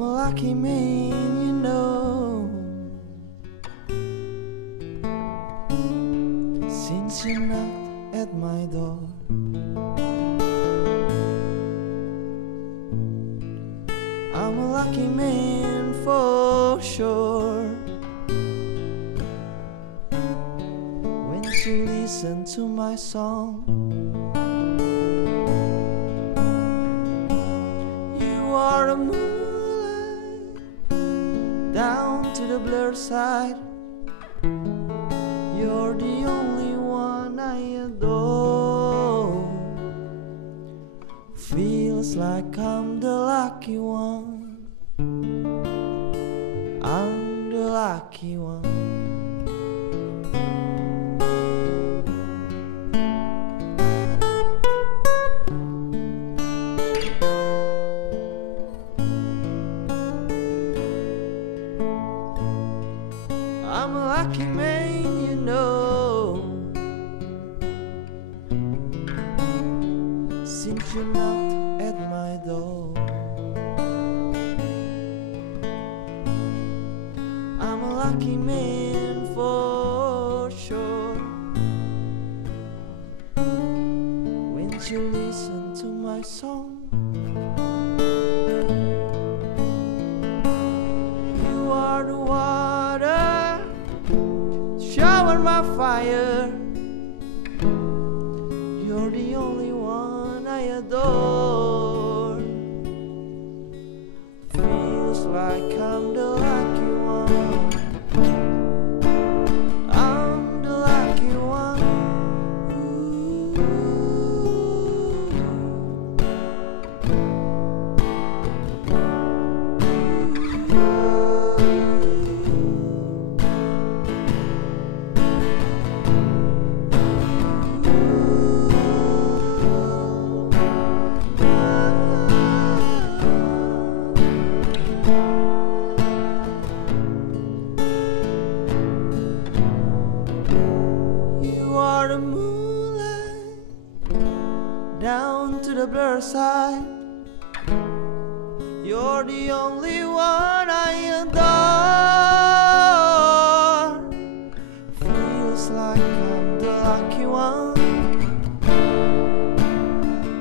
I'm a lucky man, you know. Since you knocked at my door, I'm a lucky man for sure. When you listen to my song, you are the moonlight down to the blurred side. You're the only one I adore. Feels like I'm the lucky one. I'm the lucky one. I'm a lucky man, you know. Since you knocked at my door, I'm a lucky man for sure. When you listen to my song, you are the water, shower my fire. You're the only one I adore. Feels like I'm the lucky one. I'm the lucky one. You are the moonlight down to the blurred side. You're the only one I adore. Feels like I'm the lucky one.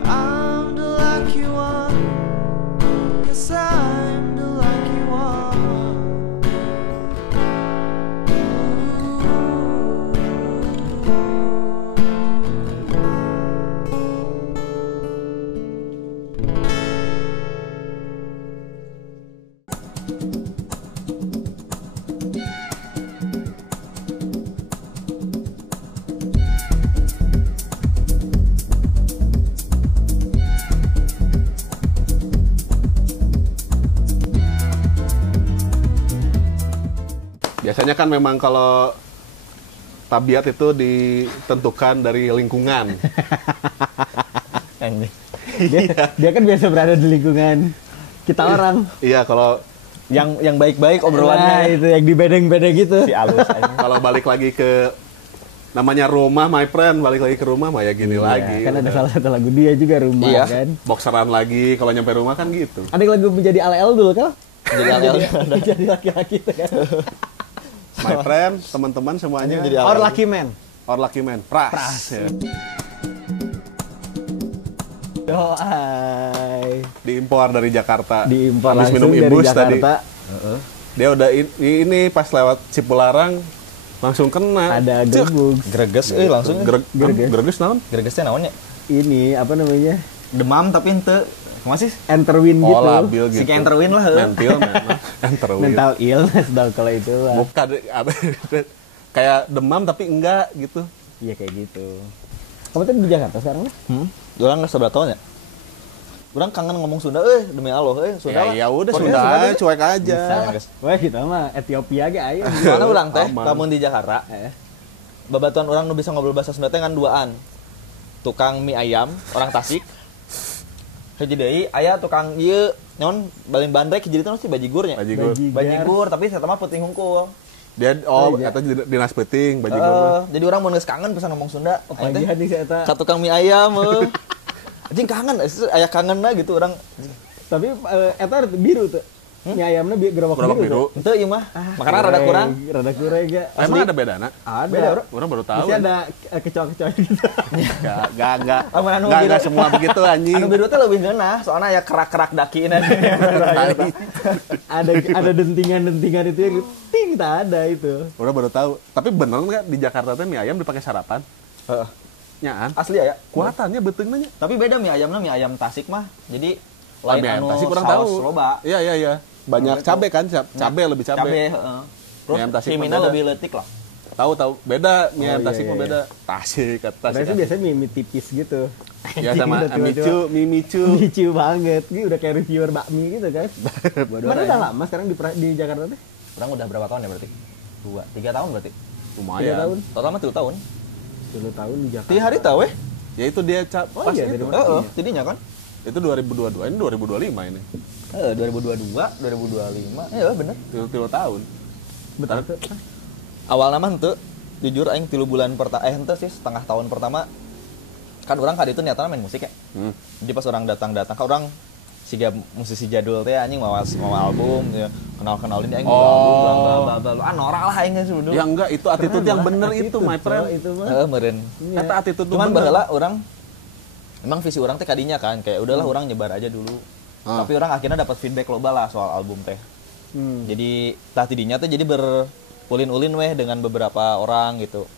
I'm the lucky one. 'Cause I'm the lucky one. Biasanya kan memang kalau tabiat itu ditentukan dari lingkungan. Dia kan biasa berada di lingkungan kita orang. Iya, kalau yang baik-baik obrolannya Nah, itu yang di bedeng-bedeng gitu. si alus aja. kalau balik lagi ke namanya rumah, my friend, balik lagi ke rumah mah ya gini lagi. Kan ada salah satu lagu dia juga rumah Iya. kan. Bokseran lagi kalau nyampe rumah kan gitu. Ada lagu menjadi AL dulu kan? Jadi alel. Jadi laki-laki itu kan. My friend, teman-teman semuanya. Jadi Or Lucky Man. Or Lucky Man, Pras. Ya. Doai. Diimpor dari Jakarta. Diimpor Habis langsung minum dari Ibus Jakarta. tadi. Dia udah ini pas lewat Cipularang langsung kena. Ada Cek. gebuk. Greges langsung Greges. Greges naon? gregesnya naonnya? Ini apa namanya? Demam tapi ente masih Enterwin gitu. Oh, labil gitu. si Kenterwin lah. Mental, enterwin. Mental illness dong kalau itu lah. Bukan kayak demam tapi enggak gitu. Iya kayak gitu. Kamu tuh di Jakarta sekarang lah? Orang nggak seberapa tahun ya? Orang kangen ngomong Sunda, demi Allah, Sunda. Ya udah Podcast sudah, Sunda, cuek aja. Wah kita mah Ethiopia ge aya. Mana orang teh, Aman. kamu di Jakarta. Babatuan orang nu bisa ngobrol bahasa Sunda teh kan duaan. Tukang mie ayam, orang Tasik. Hiji deui aya tukang ieu nyon baling bandrek hiji teh sih bajigurnya. Bajigur, tapi saya mah peuting hungkul. Dia eta dinas peuting bajigur. Jadi orang mun geus kangen bisa ngomong Sunda. Pagihan nih saya eta. Ka tukang mie ayam. Anjing kangen, aya kangenna gitu orang. Tapi eta biru tuh. Mie ayamnya gerobak Gerobak biru. tuh. Itu iya mah. Makanya rada kurang. Rada kurang ya. Emang ada bedana? Ada. Beda, bro. Orang baru tahu. Masih ada kecoa-kecoa gitu. Enggak. Amun anu biru. Enggak semua begitu anjing. Anu biru teh leuwih ngeunah, soalnya ya kerak-kerak dakiina. ada dentingan-dentingan itu yang ting tak ada itu. Orang baru tahu. Tapi bener nggak di Jakarta teh mie ayam dipakai sarapan? Heeh. Nyaan. Asli ya. Kuatannya beteung nanya. Tapi beda mie ayamna mie ayam Tasik mah. Jadi Lain lain anu Tasik kurang saus tahu. loba. Iya. Banyak cabe kan, cabe lebih Cabe, cabe. heeh. Mie ayam Terus Tasik mah kimina beda. lebih leutik lah. Tahu. Beda mie ayam Oh, Tasik iya, mah iya. beda. Tasik. Karena itu biasanya mie tipis gitu. Ya sama Udah tiba-tiba mie micu. Micu banget. Gitu udah kayak reviewer bakmi gitu kan. Mana udah lama sekarang di Jakarta teh? Orang udah berapa tahun ya berarti? 3 tahun berarti. 3 Lumayan. tahun. Total mah 3 tahun. 10 tahun di Jakarta. Ti hari tahu Ya itu dia Oh pas iya, itu. dari mana? Heeh, tidinya kan? Itu 2022, ini 2025 ini. 2022, 2025. Iya bener. 3 tahun. Betul tuh. Awal nama henteu jujur aing 3 bulan pertama henteu sih setengah tahun pertama kan orang kali itu niatnya main musik ya. Jadi pas orang datang kan orang siga musisi jadul teh anjing mau album ya kenalin aing album bla bla norak lah aing geus dulu. Ya enggak, itu attitude yang bener itu, my friend. Itu mah. Heeh meureun. Eta attitude tuh Cuman bener. baheula orang emang visi orang teh kadinya kan kayak udahlah orang nyebar aja dulu. Tapi orang akhirnya dapat feedback loba lah soal album teh. Jadi tah tidinya teh jadi berulin-ulin weh dengan beberapa orang gitu.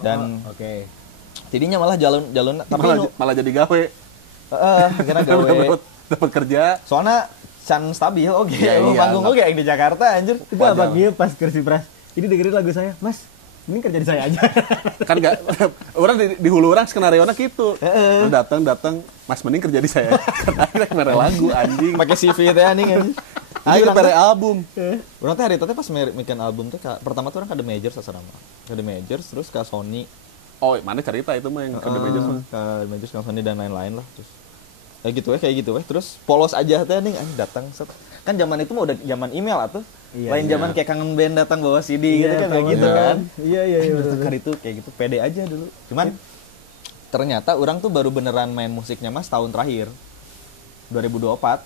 Dan Oke. tidinya malah jalun tapi malah jadi gawe. akhirnya gawe. Dapat kerja. Soalnya can stabil oke, Iya, iya, manggung oke yang di Jakarta anjir. Itu apa gitu pas kursi pras. Ini dengerin lagu saya, Mas. Mending kerja di saya aja. Kan enggak orang di hulu orang skenario-na gitu. Datang, Mas mending kerja di saya. Karena akhirnya kemarin lagu anjing. Pakai CV teh anjing anjing. Ayo pere album. Orang teh hari itu teh pas bikin album teh pertama tuh orang ke The Majors sasarama. Ke The Majors terus ke Sony. Oh, mana cerita itu mah yang ke The Majors mah. Ke The Majors ke Sony dan lain-lain lah terus. Kayak gitu weh. Terus polos aja teh nih datang set. Kan zaman itu mah udah zaman email atuh. Iya, Lain zaman kayak kangen band datang bawa CD gitu kan kayak gitu kan. Iya. Datang hari itu kayak gitu pede aja dulu. Cuman ternyata orang tuh baru beneran main musiknya mas tahun terakhir 2024.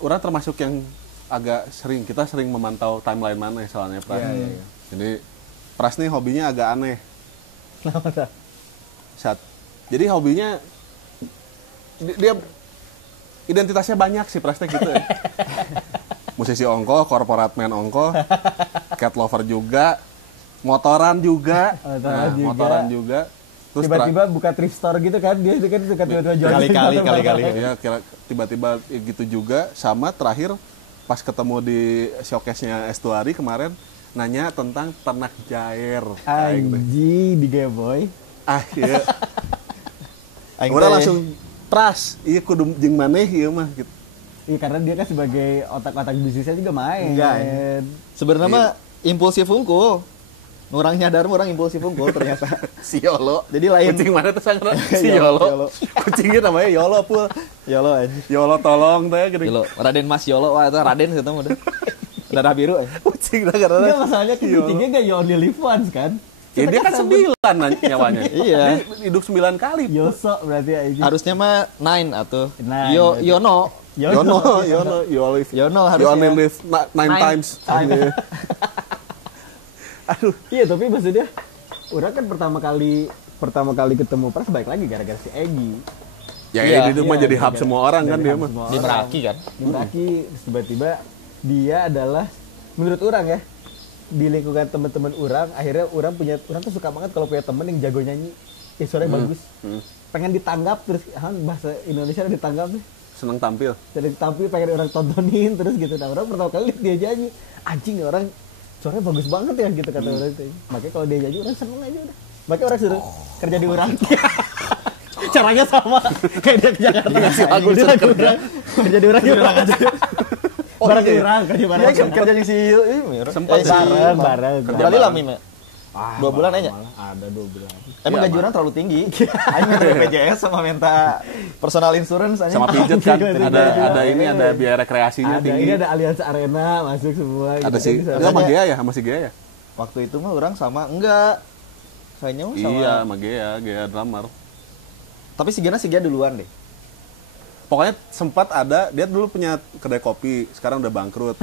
Orang termasuk yang agak kita sering memantau timeline mana soalnya Pras. Iya. Jadi Pras nih hobinya agak aneh. Kenapa tak? Jadi hobinya dia identitasnya banyak sih Pras teh gitu. Musisi ongko, corporate man ongko, cat lover juga, motoran juga. Motoran juga. Terus Tiba-tiba buka thrift store gitu kan, dia itu kan suka tiba-tiba jual. Kali-kali. ya tiba-tiba gitu juga sama terakhir pas ketemu di showcase-nya Estuari kemarin nanya tentang ternak jair. Anjing di Game Boy. Iya. Orang langsung Pras, iya kudu jeung maneh ieu mah gitu. Iya karena dia kan sebagai otak-otak bisnisnya juga main. Enggak. Sebenarnya mah impulsif unggul. Orang nyadar orang impulsif unggul ternyata. Si Yolo. Jadi lain Kucing mana tuh sangat si Yolo. Kucingnya namanya Yolo pul. Yolo aja. Yolo tolong teh gini. Yolo, Raden Mas Yolo, wah itu Raden gitu udah. Darah biru aja. Kucing dah karena. Enggak masalahnya kan kucingnya enggak you only live once kan. Ya, dia kan 9 nyawanya. Iya. Dia hidup 9 kali. Yoso berarti aja. Harusnya mah 9 atau Nine, Yono. Yono you live. Yono You harusnya. only live 9 times. Aduh. Iya tapi maksudnya orang kan pertama kali ketemu Pras baik lagi gara-gara si Egi. Ya Iya, itu mah jadi hub gara-gara- semua orang kan jadi dia hub mah. semua Di orang. Meraki kan. Di Meraki terus tiba-tiba dia adalah menurut orang ya di lingkungan teman-teman orang akhirnya orang tuh suka banget kalau punya temen yang jago nyanyi suaranya bagus pengen ditanggap terus bahasa Indonesia ditanggap tuh Seneng tampil. jadi tapi pengen orang tontonin terus gitu nah orang pertama kali lihat dia nyanyi anjing nih orang suaranya bagus banget ya gitu kata orang itu makanya kalau dia nyanyi orang seneng aja udah makanya orang suruh kerja di orang caranya sama kayak dia ke Jakarta Ngasih lagu Dia disuruh kerja. kerja di orang aja barang iya. orang kerja barang Iya kan kerja di si Sempat bareng Kembali lah Mime. 2 bulan aja. ada 2 bulan Emang gaji orang terlalu tinggi. Aing minta BPJS sama minta personal insurance aja. Sama pijet kan. Iya. Ada biaya rekreasinya ada ini tinggi. ada Allianz Arena masuk semua Ada gitu. sih. Bisa. Enggak sama Gea ya, sama si Gea ya? Waktu itu mah orang sama enggak. Kayaknya mah sama. Iya, sama Gea drummer. Tapi si Gena duluan deh. Pokoknya sempat ada, dia dulu punya kedai kopi, sekarang udah bangkrut.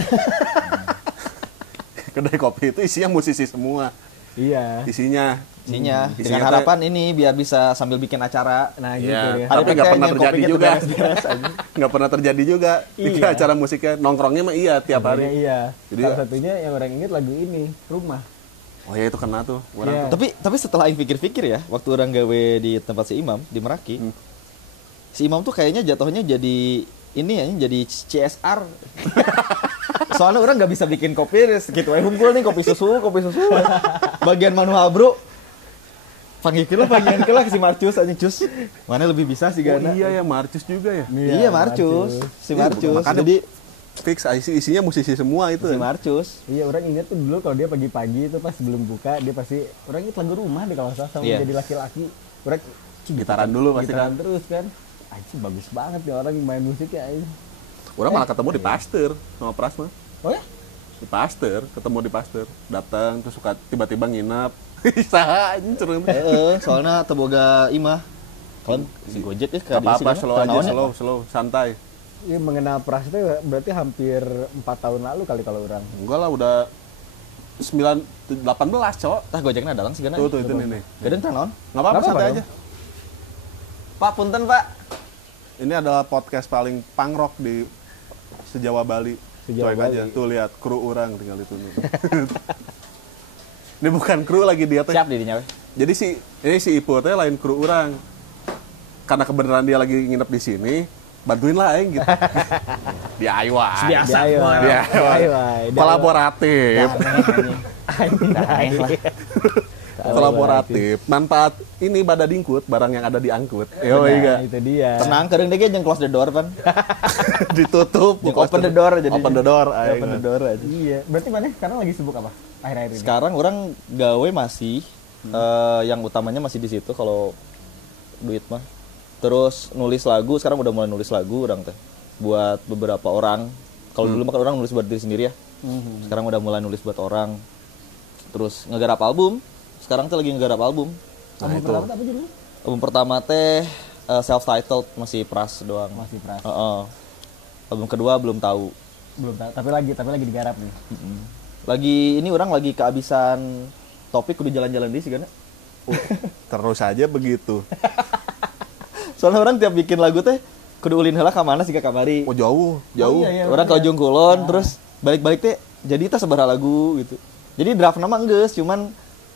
Kedai kopi itu isinya musisi semua. Iya. Isinya Isinya Isinya dengan teh- harapan ini biar bisa sambil bikin acara. Nah gitu ya, ya. Ada tapi nggak kayak pernah yang terjadi kopinya tuh juga. beres-beres aja. Nggak pernah terjadi juga. Bikin Iya. acara musiknya, nongkrongnya mah iya tiap Sebenarnya hari. Iya. Jadi- Salah satunya yang orang ingat lagu ini, Rumah. Oh ya itu kena tuh. Orang Iya. tuh. Tapi setelah aing pikir-pikir ya, waktu orang gawe di tempat si Imam di Meraki, si Imam tuh kayaknya jatuhnya jadi ini ya, jadi CSR. Soalnya orang nggak bisa bikin kopi gitu, hunkul nih kopi susu. Bagian manual bro. Panggil lah si Marcus aja cus. Mana lebih bisa sih Oh Gana? iya ya Marcus juga ya. Iya Marcus, si Iya, Marcus. makanya- Jadi Fix isinya musisi semua itu. si Marcus. Iya, orang ingat tuh dulu kalau dia pagi-pagi itu pas sebelum buka, dia pasti orang ingat lagu Rumah deh kalau nggak salah sama Iya. Jadi Laki-laki. Orang Gitaran dulu pasti gitaran kan. terus kan. Anjing bagus banget nih orang main musiknya anjing. Orang malah ketemu di Pasteur sama Prasma. Oh ya? Di Pasteur, ketemu di Pasteur. Datang terus suka tiba-tiba nginap. Saha anjing cereuh. Soalnya teboga imah. Kalau si Gojek ya Gak apa-apa, slow aja, slow, santai. Iya, mengenal Pras itu berarti hampir 4 tahun lalu kali kalau orang. Enggak lah, udah 18, cowok. Tah Gojekna adalah sih Gana. Tuh itu nih. Gadeng tah naon? Nggak apa-apa, Nggak apa-apa santai dong. aja. Pak punten Pak. Ini adalah podcast paling punk rock di sejawa Bali. Sejawa Cuek Bali. aja, tuh lihat kru orang tinggal itu nih. Ini bukan kru lagi dia teh. Siap dirinya weh. Jadi ini si Ipo teh lain kru orang. Karena kebenaran dia lagi nginep di sini, bantuin lah aing gitu. DIY. Biasa. DIY. Kolaboratif. Kolaboratif. Manfaat ini pada dingkut, barang yang ada diangkut. Yo iya. Itu dia. Tenang, kering deh jeung close the door pan. Ditutup. Jeung open the door jadi. Open the door. aing. Open the door aja. Iya, berarti mana sekarang lagi sibuk apa? Akhir-akhir ini. Sekarang orang gawe masih yang utamanya masih di situ kalau duit mah. Terus nulis lagu, sekarang udah mulai nulis lagu orang teh buat beberapa orang. Kalau dulu mah kan orang nulis buat diri sendiri ya. Sekarang udah mulai nulis buat orang. Terus ngegarap album. Sekarang tuh lagi ngegarap album. Nah Album itu. pertama apa judulnya? Album pertama teh self titled masih Pras doang. Masih Pras. Heeh. Album kedua belum tahu. Belum tahu, tapi lagi digarap nih. Lagi ini orang lagi kehabisan topik kudu jalan-jalan di sih kan. Terus aja begitu. Soalnya orang tiap bikin lagu teh kudu ulin heula ka mana sih ka kamari. Oh jauh. Oh, iya, Orang ke ujung kulon terus balik-balik teh jadi teh sabaraha lagu gitu. Jadi draft nama geus cuman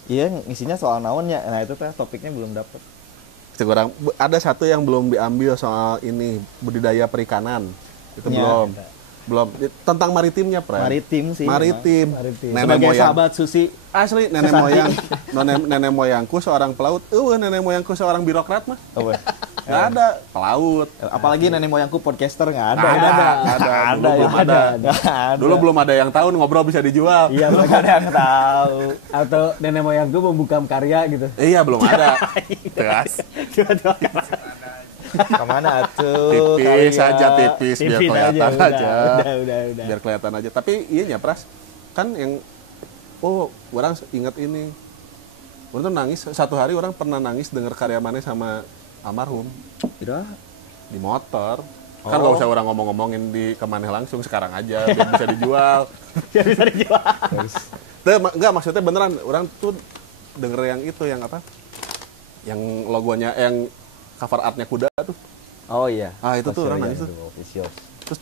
iya ngisinya soal naonnya. Nah itu teh topiknya belum dapet. Sekarang ada satu yang belum diambil soal ini budidaya perikanan. Itu Ya, belum tentang maritimnya, Pren. Maritim sih. Maritim. Maritim. Nenek Sebagai moyang. sahabat Susi. Asli nenek moyang. Nenek moyangku seorang pelaut. Nenek moyangku seorang birokrat mah. Apa? Nggak ada pelaut. Apalagi nenek moyangku podcaster nggak ada. Nggak ada. Dulu belum ada. Dulu belum ada yang tahu ngobrol bisa dijual. Iya, Belum ada yang tahu. atau nenek moyangku membuka karya gitu. Iya belum ada. Terus Kemana atuh? tipis kalian? aja tipis biar Tipis kelihatan aja. Udah. Biar kelihatan aja. Tapi iya Pras. Kan yang orang ingat ini. Orang tuh nangis satu hari orang pernah nangis denger karya maneh sama almarhum Ira. di motor. Kan nggak usah orang ngomong-ngomongin di kemaneh langsung sekarang aja biar bisa dijual. Biar bisa dijual. Enggak maksudnya beneran orang tuh denger yang itu yang apa? Yang logonya yang cover artnya kuda tuh. Oh iya. Ah itu tuh orang nangis tuh. Official. Terus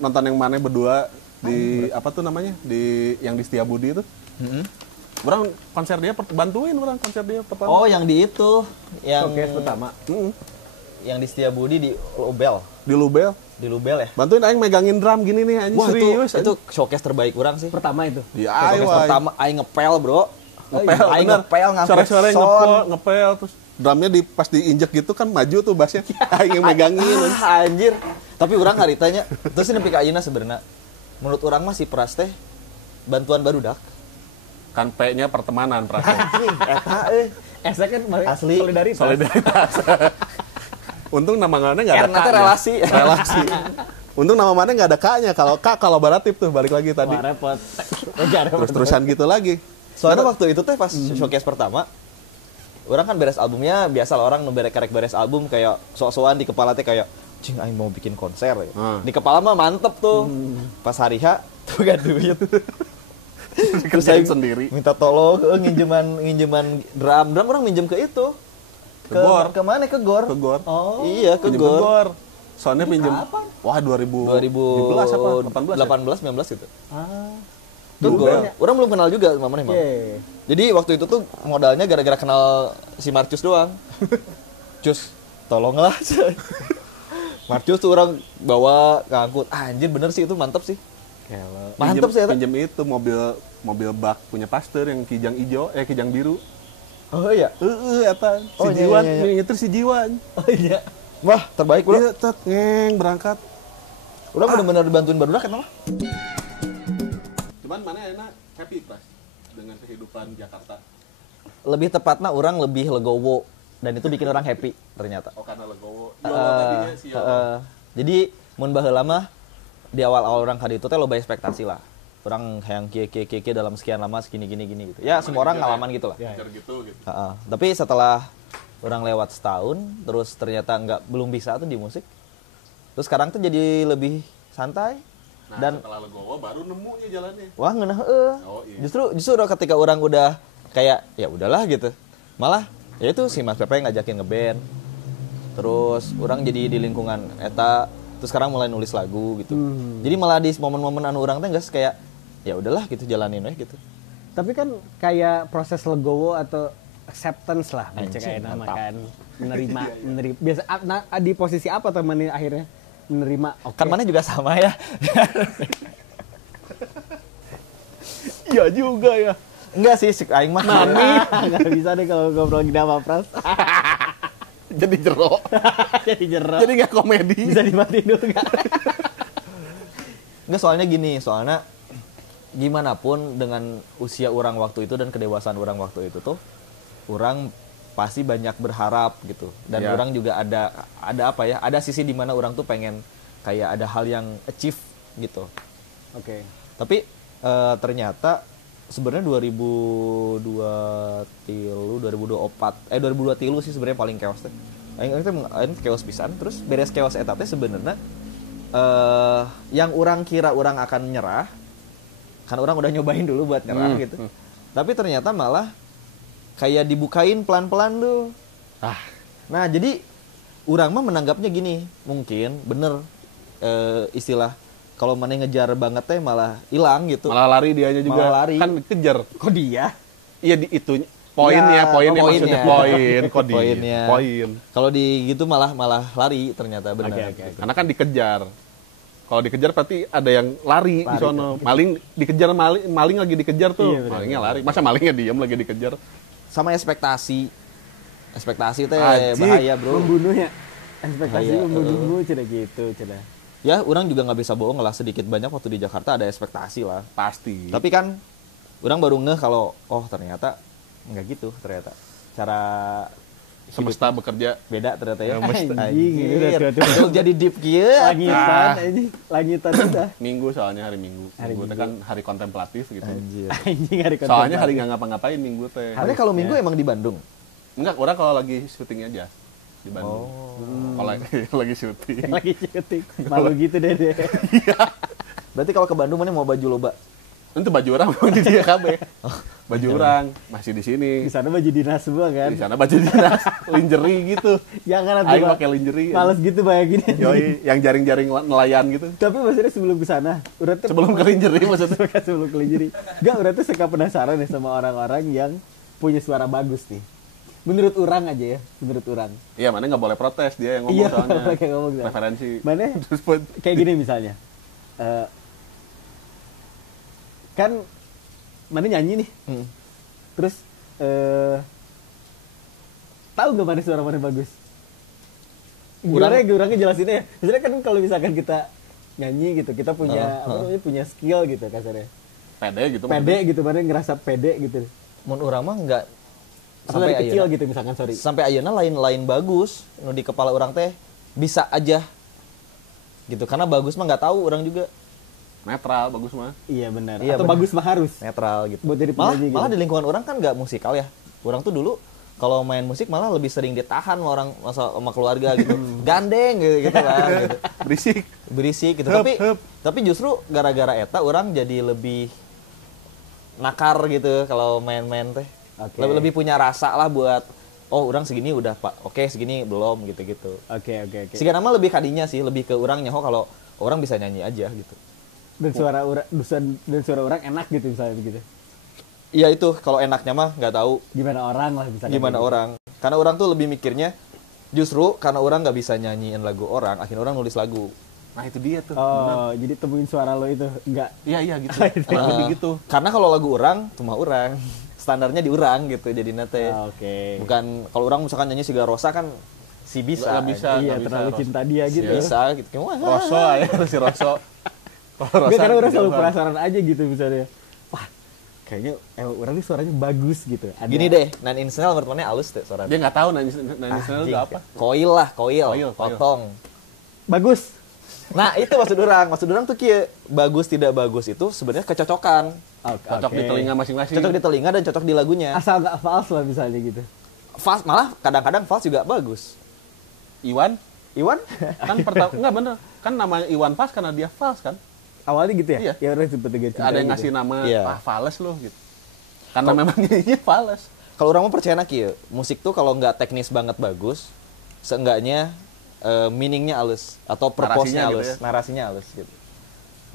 nonton yang maneh berdua di apa tuh namanya? Di yang di Setiabudi itu. Orang konser dia bantuin orang konser dia pertama. Oh yang di itu, yang Showcase pertama. yang di Setiabudi di Lubel. Di Lubel. Di Lubel ya. Bantuin aing megangin drum gini nih anjing Wah serius. itu showcase terbaik orang sih. Pertama itu. Di Showcase pertama aing ngepel, Bro. ngepel Aing bener. ngepel ngangkut Sore-sore sound. ngepel terus drumnya pas diinjek gitu kan maju tuh bassnya. Aing yang megangin. Ah, anjir. Tapi orang haritanya terus ini nepi ka ayeuna sebenarnya. Menurut orang mah si Pras teh bantuan barudak. Kan P-nya pertemanan perasaan. Anjing, eta Esa kan Asli. solidaritas. Solidaritas. Untung nama mana nggak ada Karena teh K-nya. relasi. Relasi. Untung nama mana nggak ada K-nya. Kalau K kolaboratif tuh balik lagi tadi. Wah, repot. Enggak repot. Terus-terusan gitu lagi. Soalnya waktu itu teh pas showcase pertama, orang kan beres albumnya biasa lah orang karek beres album kayak sok-sokan di kepala teh kayak cing aing mau bikin konser ya. Ah. Di kepala mah mantep tuh. Pas hari H tuh gak duit. Terus Kerjain aing sendiri. minta tolong nginjeman drum orang minjem ke itu. Ke Gor. Ke mana? Ke Gor. Ke Gor. Oh. Iya, ke Pinjem Gor. Soalnya pinjem. kapan? Wah 2017 apa? 18 ya? 18 19 gitu. Ah. Tuh Juga. Gor. Orang belum kenal juga sama mana emang. Iya. Jadi waktu itu tuh modalnya gara-gara kenal si Marcus doang. Cus, tolonglah. Marcus tuh orang bawa ngangkut. Anjir bener sih itu mantep sih. Kalau Mantep sih eta. Pinjem itu mobil bak punya Pasteur yang kijang hijau, kijang biru. Oh iya. Eta si Oh, iya, Jiwan, iya, iya. nyetir si Jiwan. oh iya. Wah, terbaik bro. Iya, tet ngeng berangkat. Udah bener-bener dibantuin barudak kenapa? Cuman mana enak happy Pras dengan kehidupan Jakarta. Lebih tepatnya orang lebih legowo dan itu bikin orang happy ternyata. Oh karena legowo. Tadinya sih. Jadi mun baheula mah di awal-awal orang kali itu teh loba ekspektasi lah. Orang yang kie dalam sekian lama segini gini gitu. Ya semua orang ngalaman gitu lah. Kejar gitu. Tapi setelah orang lewat setahun, terus ternyata belum bisa tuh di musik. Terus sekarang tuh jadi lebih santai. Nah, Dan setelah legowo baru nemu ya jalannya. wah ngeunah heueuh. Oh, iya. Justru ketika orang udah kayak ya udahlah gitu. Malah ya itu si Mas Pepe ngajakin ngeband. Terus orang jadi di lingkungan eta terus sekarang mulai nulis lagu gitu. Jadi malah di momen-momen anu orang teh geus kayak ya udahlah gitu jalanin we gitu. Tapi kan kayak proses legowo atau acceptance lah baca Anjing, kayak nama mantap. kan. Menerima biasa di posisi apa teman akhirnya menerima oke. Kan mana juga sama ya. Iya juga ya. Enggak sih, si aing mah Nggak bisa deh kalau ngobrol gini sama Pras. Jadi jero. Jadi jerok. Jadi nggak komedi. Bisa dimatiin dulu nggak? Enggak soalnya gini, soalnya gimana pun dengan usia orang waktu itu dan kedewasaan orang waktu itu tuh orang pasti banyak berharap gitu. Dan Iya. orang juga ada apa ya? Ada sisi di mana orang tuh pengen kayak ada hal yang achieve gitu. Oke. Tapi ternyata sebenarnya 2023 sih sebenarnya paling chaos teh. Aing chaos pisan terus beres chaos eta teh sebenarnya yang orang kira orang akan nyerah kan orang udah nyobain dulu buat nyerah gitu. Tapi ternyata malah kayak dibukain pelan-pelan tuh. Nah, jadi orang mah menanggapnya gini, mungkin bener istilah kalau mana ngejar banget teh malah hilang gitu. Malah lari dianya juga. Malah lari. Kan kejar. Kok dia? Iya di itunya. Poinnya maksudnya poin. Kok di Poinnya. poin. Kalau di gitu malah lari ternyata benar. Oke. Karena kan dikejar. Kalau dikejar berarti ada yang lari di sono. Maling dikejar maling lagi dikejar tuh. Iya, benar. Malingnya lari. Masa malingnya diam lagi dikejar? Sama ekspektasi. Ekspektasi teh Anjing. bahaya, Bro. Membunuhnya. Ekspektasi Kayak, membunuhmu cina gitu cina. Ya, orang juga nggak bisa bohong lah sedikit banyak waktu di Jakarta ada ekspektasi lah. Pasti. Tapi kan orang baru ngeh kalau ternyata nggak gitu ternyata. Cara semesta bekerja. beda ternyata ya. Anjing, Anjir. udah tua-tua. Untuk jadi deep kieu. Langitan ini, langitan udah. Minggu soalnya hari Minggu. Hari Minggu teh Minggu. kan hari kontemplatif gitu. Anjir. Anjing hari Soalnya hari nggak ngapa-ngapain Minggu teh. Karena kalau Minggu emang di Bandung. Enggak, orang kalau lagi syuting aja di Bandung. Kalau lagi syuting. lagi syuting. Malu gitu deh. Berarti kalau ke Bandung mana mau baju loba? Itu baju orang memang di dia KB. Baju orang masih di sini. Di sana baju dinas semua kan. Di sana baju dinas, lingerie gitu. Jangan Aing Pak. pakai lingerie. Males gitu bayangin. Yoi, yang jaring-jaring nelayan gitu. Tapi maksudnya sebelum ke sana, urang tuh Sebelum ke lingerie maksudnya. sebelum ke lingerie. Enggak, urang tuh suka penasaran nih sama orang-orang yang punya suara bagus nih. Menurut orang aja ya, menurut orang. Iya, mana nggak boleh protes dia yang ngomong Iya, soalnya. kayak ngomong gitu. Referensi. Mana Terus buat kayak gini misalnya. Kan mana nyanyi nih. Terus tahu nggak mana suara mana bagus? Orangnya jelasinnya ya. Misalnya kan kalau misalkan kita nyanyi gitu, kita punya apa namanya punya skill gitu kasarnya. pede gitu. Pede gitu, mana ngerasa pede gitu. Mun urang mah enggak Atau dari kecil gitu misalkan sorry. Sampai ayeuna lain-lain bagus nu di kepala orang teh bisa aja gitu karena bagus mah nggak tahu orang juga Netral bagus mah. Iya benar. Iya, Atau benar. bagus mah harus. netral gitu Buat jadi malah penyanyi gitu. malah di lingkungan orang kan nggak musikal ya orang tuh dulu kalau main musik malah lebih sering ditahan sama orang sama keluarga gitu. Gandeng gitu kan gitu. Berisik gitu. Tapi justru gara-gara eta orang jadi lebih nakar gitu kalau main-main teh. Oke. Lebih punya rasa lah buat orang segini udah Pak. Oke, segini belum gitu-gitu. Oke. Siga nama lebih kadinya sih, lebih ke orang nyaho kalau orang bisa nyanyi aja gitu. Dan suara orang enak gitu misalnya begitu. Iya itu, kalau enaknya mah nggak tahu Gimana orang lah misalnya. gimana gitu. orang. Karena orang tuh lebih mikirnya justru karena orang nggak bisa nyanyiin lagu orang, akhirnya orang nulis lagu. Nah itu dia tuh. Oh, jadi temuin suara lo itu enggak. Iya gitu. Lebih gitu. Karena kalau lagu orang, cuma orang. Standarnya di orang gitu, jadi nate. Oke. Bukan kalau orang misalkan nyanyi Siga Rosa kan si bisa. Nggak bisa. Iya, terlalu Ros. cinta dia gitu. Bisa gitu. Kayak, wah, Rosso ya, si Rosso. Enggak, karena orang selalu penasaran aja gitu misalnya. Wah, kayaknya orang ini suaranya bagus gitu. Ada. Gini deh, Nine Inch Nails menurut mana halus tuh suara. Dia nggak tahu nanya itu apa. Koil lah, koil. Potong. Bagus. Nah, itu maksud orang tuh kieu bagus tidak bagus itu sebenarnya kecocokan. Cocok di telinga masing-masing. Cocok di telinga dan cocok di lagunya. Asal nggak false lah misalnya gitu. False malah kadang-kadang false juga bagus. Iwan Iwan? kan pertama enggak bener. Kan namanya Iwan Fals karena dia fals kan. Awalnya gitu ya? Iya. Ya orang sempet juga cinta Ada yang gitu. ngasih nama Iya. Fales loh gitu. Karena memang nyanyinya fales. Kalau orang mau percaya kieu, musik tuh kalau nggak teknis banget bagus, seenggaknya meaningnya halus atau purpose-nya Narasinya gitu halus, ya. narasinya halus gitu.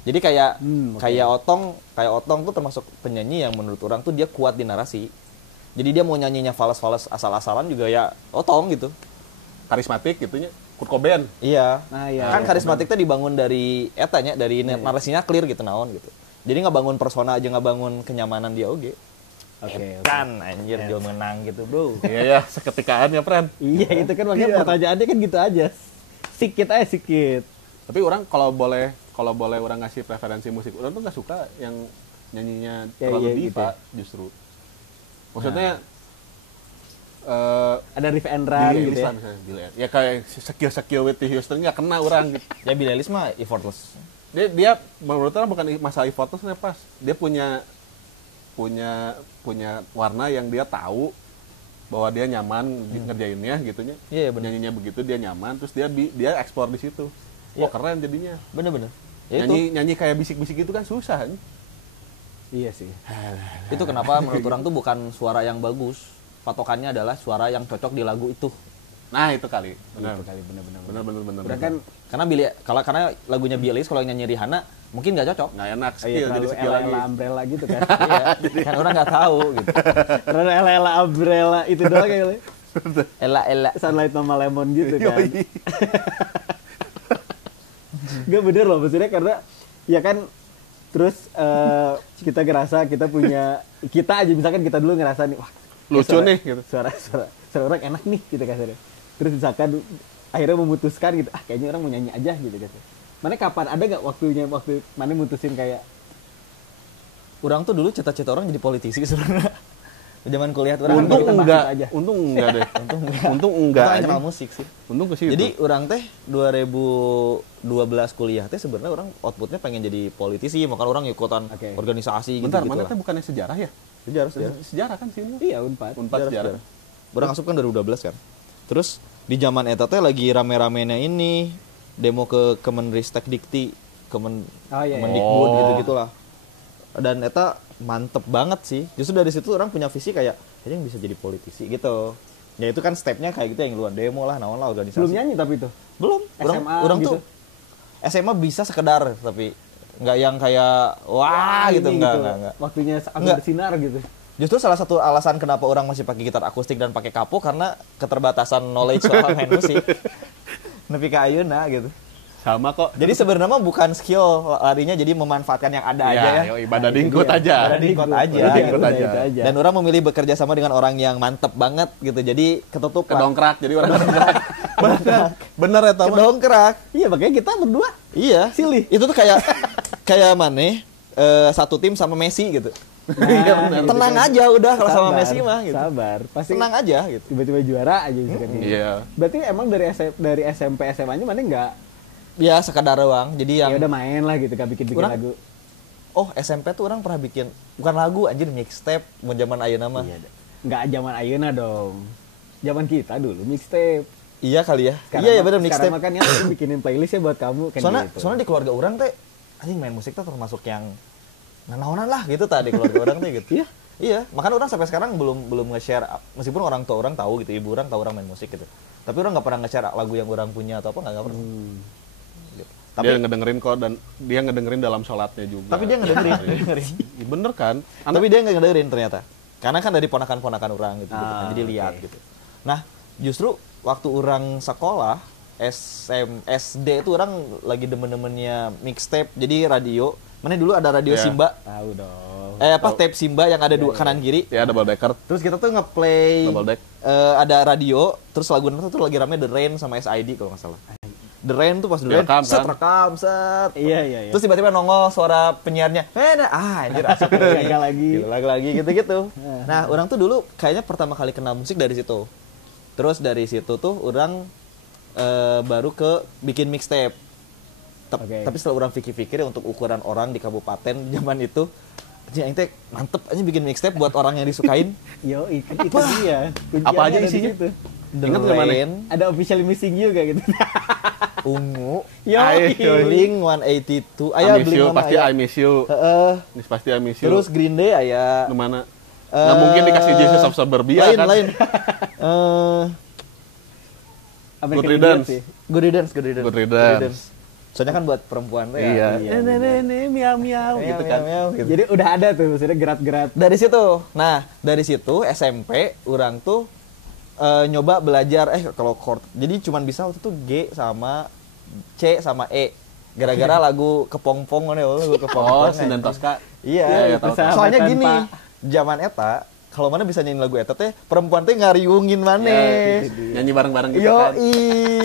Jadi kayak oke. kayak Otong tuh termasuk penyanyi yang menurut orang tuh dia kuat di narasi. Jadi dia mau nyanyinya fals-fals asal-asalan juga ya Otong gitu. Karismatik gitunya. Kurt Cobain. Iya. Nah, iya, Kan iya, karismatiknya dibangun dari etanya, dari narasinya clear gitu naon gitu. Jadi nggak bangun persona aja, nggak bangun kenyamanan dia oge. Oke. Kan anjir dia menang gitu, Bro. Iya ya, seketikaan ya, Pren. Iya, itu kan makanya pertanyaannya kan gitu aja. Sikit aja sikit. Tapi orang kalau boleh orang ngasih preferensi musik, orang tuh nggak suka yang nyanyinya Ya, terlalu iya, diva gitu ya. justru. Maksudnya Ada riff and run Billie gitu Eilish ya. lah misalnya, Billie Eilish. Ya kayak Secure Whitney Houston nggak kena orang gitu. Ya Billie Eilish mah effortless. Dia menurut orang bukan masalah effortlessnya pas. Dia punya warna yang dia tahu bahwa dia nyaman ngerjainnya gitunya. Iya, bener. Nyanyinya begitu dia nyaman, terus dia eksplor di situ. Wah, keren jadinya. Bener-bener. Ya itu, Nyanyi kayak bisik-bisik gitu kan susah. Kan? Iya sih. itu kenapa menurut orang tuh bukan suara yang bagus. Patokannya adalah suara yang cocok di lagu itu. Nah, itu kali. Benar. Itu kali bener-bener. Benar. Udah kan Karena lagunya Billie Eilish kalau yang nyanyi Rihanna mungkin nggak cocok. nggak enak iya, skill jadi terlalu skill lagi. ela-ela umbrella gitu kan. Iya, kan orang nggak tahu gitu. Terlalu ela-ela umbrella itu doang kayaknya. Ela. Sunlight Mama Lemon gitu kan. Gak bener loh maksudnya karena ya kan terus kita ngerasa kita aja misalkan kita dulu ngerasa nih wah Lucu suara- nih, gitu. suara orang enak nih gitu kasarnya. Terus misalkan akhirnya memutuskan gitu kayaknya orang mau nyanyi aja gitu kan. Mana kapan ada nggak waktu mana mutusin kayak Orang tuh dulu cita-cita orang jadi politisi sebenarnya. Zaman kuliah tuh orang Untung Untung kita bahas enggak, itu aja. untung enggak deh. Untung enggak Orang aja. kenal musik sih. Untung ke situ. Jadi orang teh 2012 kuliah teh sebenarnya orang outputnya pengen jadi politisi, makanya orang ikutan Oke. organisasi gitu. bentar, mana teh bukannya sejarah ya? Sejarah. Sejarah kan sini. iya Unpad. Unpad sejarah. Orang asup kan 2012 kan. Terus di zaman eta teh lagi rame-ramenya ini demo ke Kemenristek Dikti, iya. Kemendikbud Oh. gitu-gitulah. Dan eta mantep banget sih. Justru dari situ orang punya visi kayaknya bisa jadi politisi gitu. Ya itu kan stepnya kayak gitu yang luar demo lah, naon lah organisasi. Belum nyanyi tapi itu. Belum. SMA Orang gitu. tuh SMA bisa sekedar tapi nggak yang kayak wah gitu ini enggak. Waktunya Enggak. agak bersinar gitu. Justru salah satu alasan kenapa orang masih pakai gitar akustik dan pakai kapo karena keterbatasan knowledge soal main musik. Nepi ka ayeuna gitu. Sama kok. Jadi sebenarnya mah bukan skill larinya, jadi memanfaatkan yang ada aja ya. Yoi, badan dingkut Iya, aja. badan dingkut aja. Badan dingkut Udah aja. itu aja. Dan orang memilih bekerja sama dengan orang yang mantep banget gitu. Jadi ketutup lah. Kedongkrak, jadi orang kedongkrak. Bener ya, Tama? Kedongkrak. Iya makanya kita berdua Iya. Silih. Itu tuh kayak mana? Satu tim sama Messi gitu. Iya, bener. Tenang aja udah kalau sama Sabar, Messi mah gitu. Sabar. Pasti Tenang aja gitu. tiba-tiba juara aja misalkan gitu. Iya. Berarti emang dari SMP SMA-nya mana enggak Ya sekadar doang. Jadi ya yang udah main lah gitu, gak bikin Kurang- lagu. oh SMP tuh orang pernah bikin bukan lagu anjir mixtape mau zaman ayeuna mah. Iya, nggak zaman ayeuna dong. Zaman kita dulu mixtape. Iya kali ya. Sekarang Iya ya mah- benar Sekarang mixtape. makanya aku bikinin playlist ya buat kamu kan gitu. Soalnya di keluarga orang teh anjing main musik tuh termasuk yang nanaonan lah gitu tadi keluarga orang teh gitu. Iya. Iya, makanya orang sampai sekarang belum nge-share meskipun orang tua orang tahu gitu, ibu orang tahu orang main musik gitu. Tapi orang nggak pernah nge-share lagu yang orang punya atau apa nggak pernah. Gitu. Tapi Dia ngedengerin kok dan dia ngedengerin dalam sholatnya juga. tapi dia ngedengerin, dia dengerin. Iya, bener kan? Tapi dia nggak ngedengerin ternyata. Karena kan dari ponakan-ponakan orang gitu, gitu kan. Jadi lihat gitu. Nah, justru waktu orang sekolah SD itu orang lagi demen-demennya mixtape. Jadi radio. Mana dulu ada radio Iya. Simba. Tahu dong. Tape Simba yang ada dua kanan kiri. ya double decker. Terus kita tuh nge-play Double deck. ada radio, terus lagu itu tuh lagi rame The Rain sama SID kalau nggak salah. The Rain tuh pas The Rain, Direkam, set kan? rekam, set. Iya. Terus tiba-tiba nongol suara penyiarnya. Anjir asik Gagal lagi. Gagal lagi gitu-gitu. Nah, orang tuh dulu kayaknya pertama kali kenal musik dari situ. Terus dari situ tuh orang baru ke bikin mixtape. Oke. Tapi setelah orang pikir-pikir ya, untuk ukuran orang di kabupaten zaman itu, anjing teh mantep aja bikin mixtape buat orang yang disukain. Yo, itu dia. Kunciannya Apa aja ada di isinya? situ. The Ingat nggak, Mane? Rain, Ada official missing juga gitu. Ungu, Yo. Blink 182, aya I miss Blink you, mama pasti aya. I miss you. Heeh. Ini pasti I miss you. Terus Green Day aya. Kemana? Nggak mungkin dikasih Jesus of Suburbia lain, kan? Lain. Good Riddance. Good Riddance. Good Riddance. Soalnya kan buat perempuan tuh Iya. ya. Miau miau Miau, gitu kan. miau, gitu. Jadi udah ada tuh maksudnya gerak-gerak. Dari situ. Nah, dari situ SMP orang tuh nyoba belajar kalau chord. Jadi cuman bisa waktu itu G sama C sama E. Gara-gara lagu Kepongpong kan ya, lagu Kepongpong. Oh, Sinden Tosca. Iya, Iya, iya, tahu, tahu. soalnya Persahabatan, gini, Pak. zaman eta kalau mana bisa nyanyi lagu eta teh perempuan teh ngariungin Ya, maneh. nyanyi bareng-bareng gitu Yo, kan.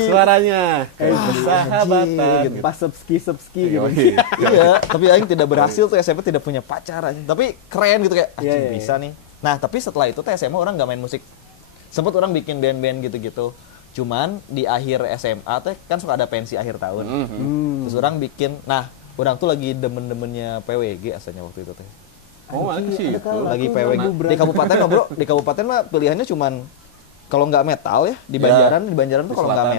Suaranya. Persahabatan, gitu. pas sepski gitu. Yoi. Iya, tapi aing tidak berhasil tuh SMP tidak punya pacar aja. Tapi keren gitu kayak, Iya, iya, bisa nih. Nah, tapi setelah itu teh SMA orang nggak main musik. Sempet orang bikin band-band gitu-gitu. Cuman di akhir SMA teh kan suka ada pensi akhir tahun. Terus orang bikin, nah orang tuh lagi demen-demennya PWG asalnya waktu itu teh. Oh, mana sih itu? Lagi PWG di kabupaten mah bro, di kabupaten mah pilihannya cuman kalau nggak metal ya di Banjaran tuh di kalau nggak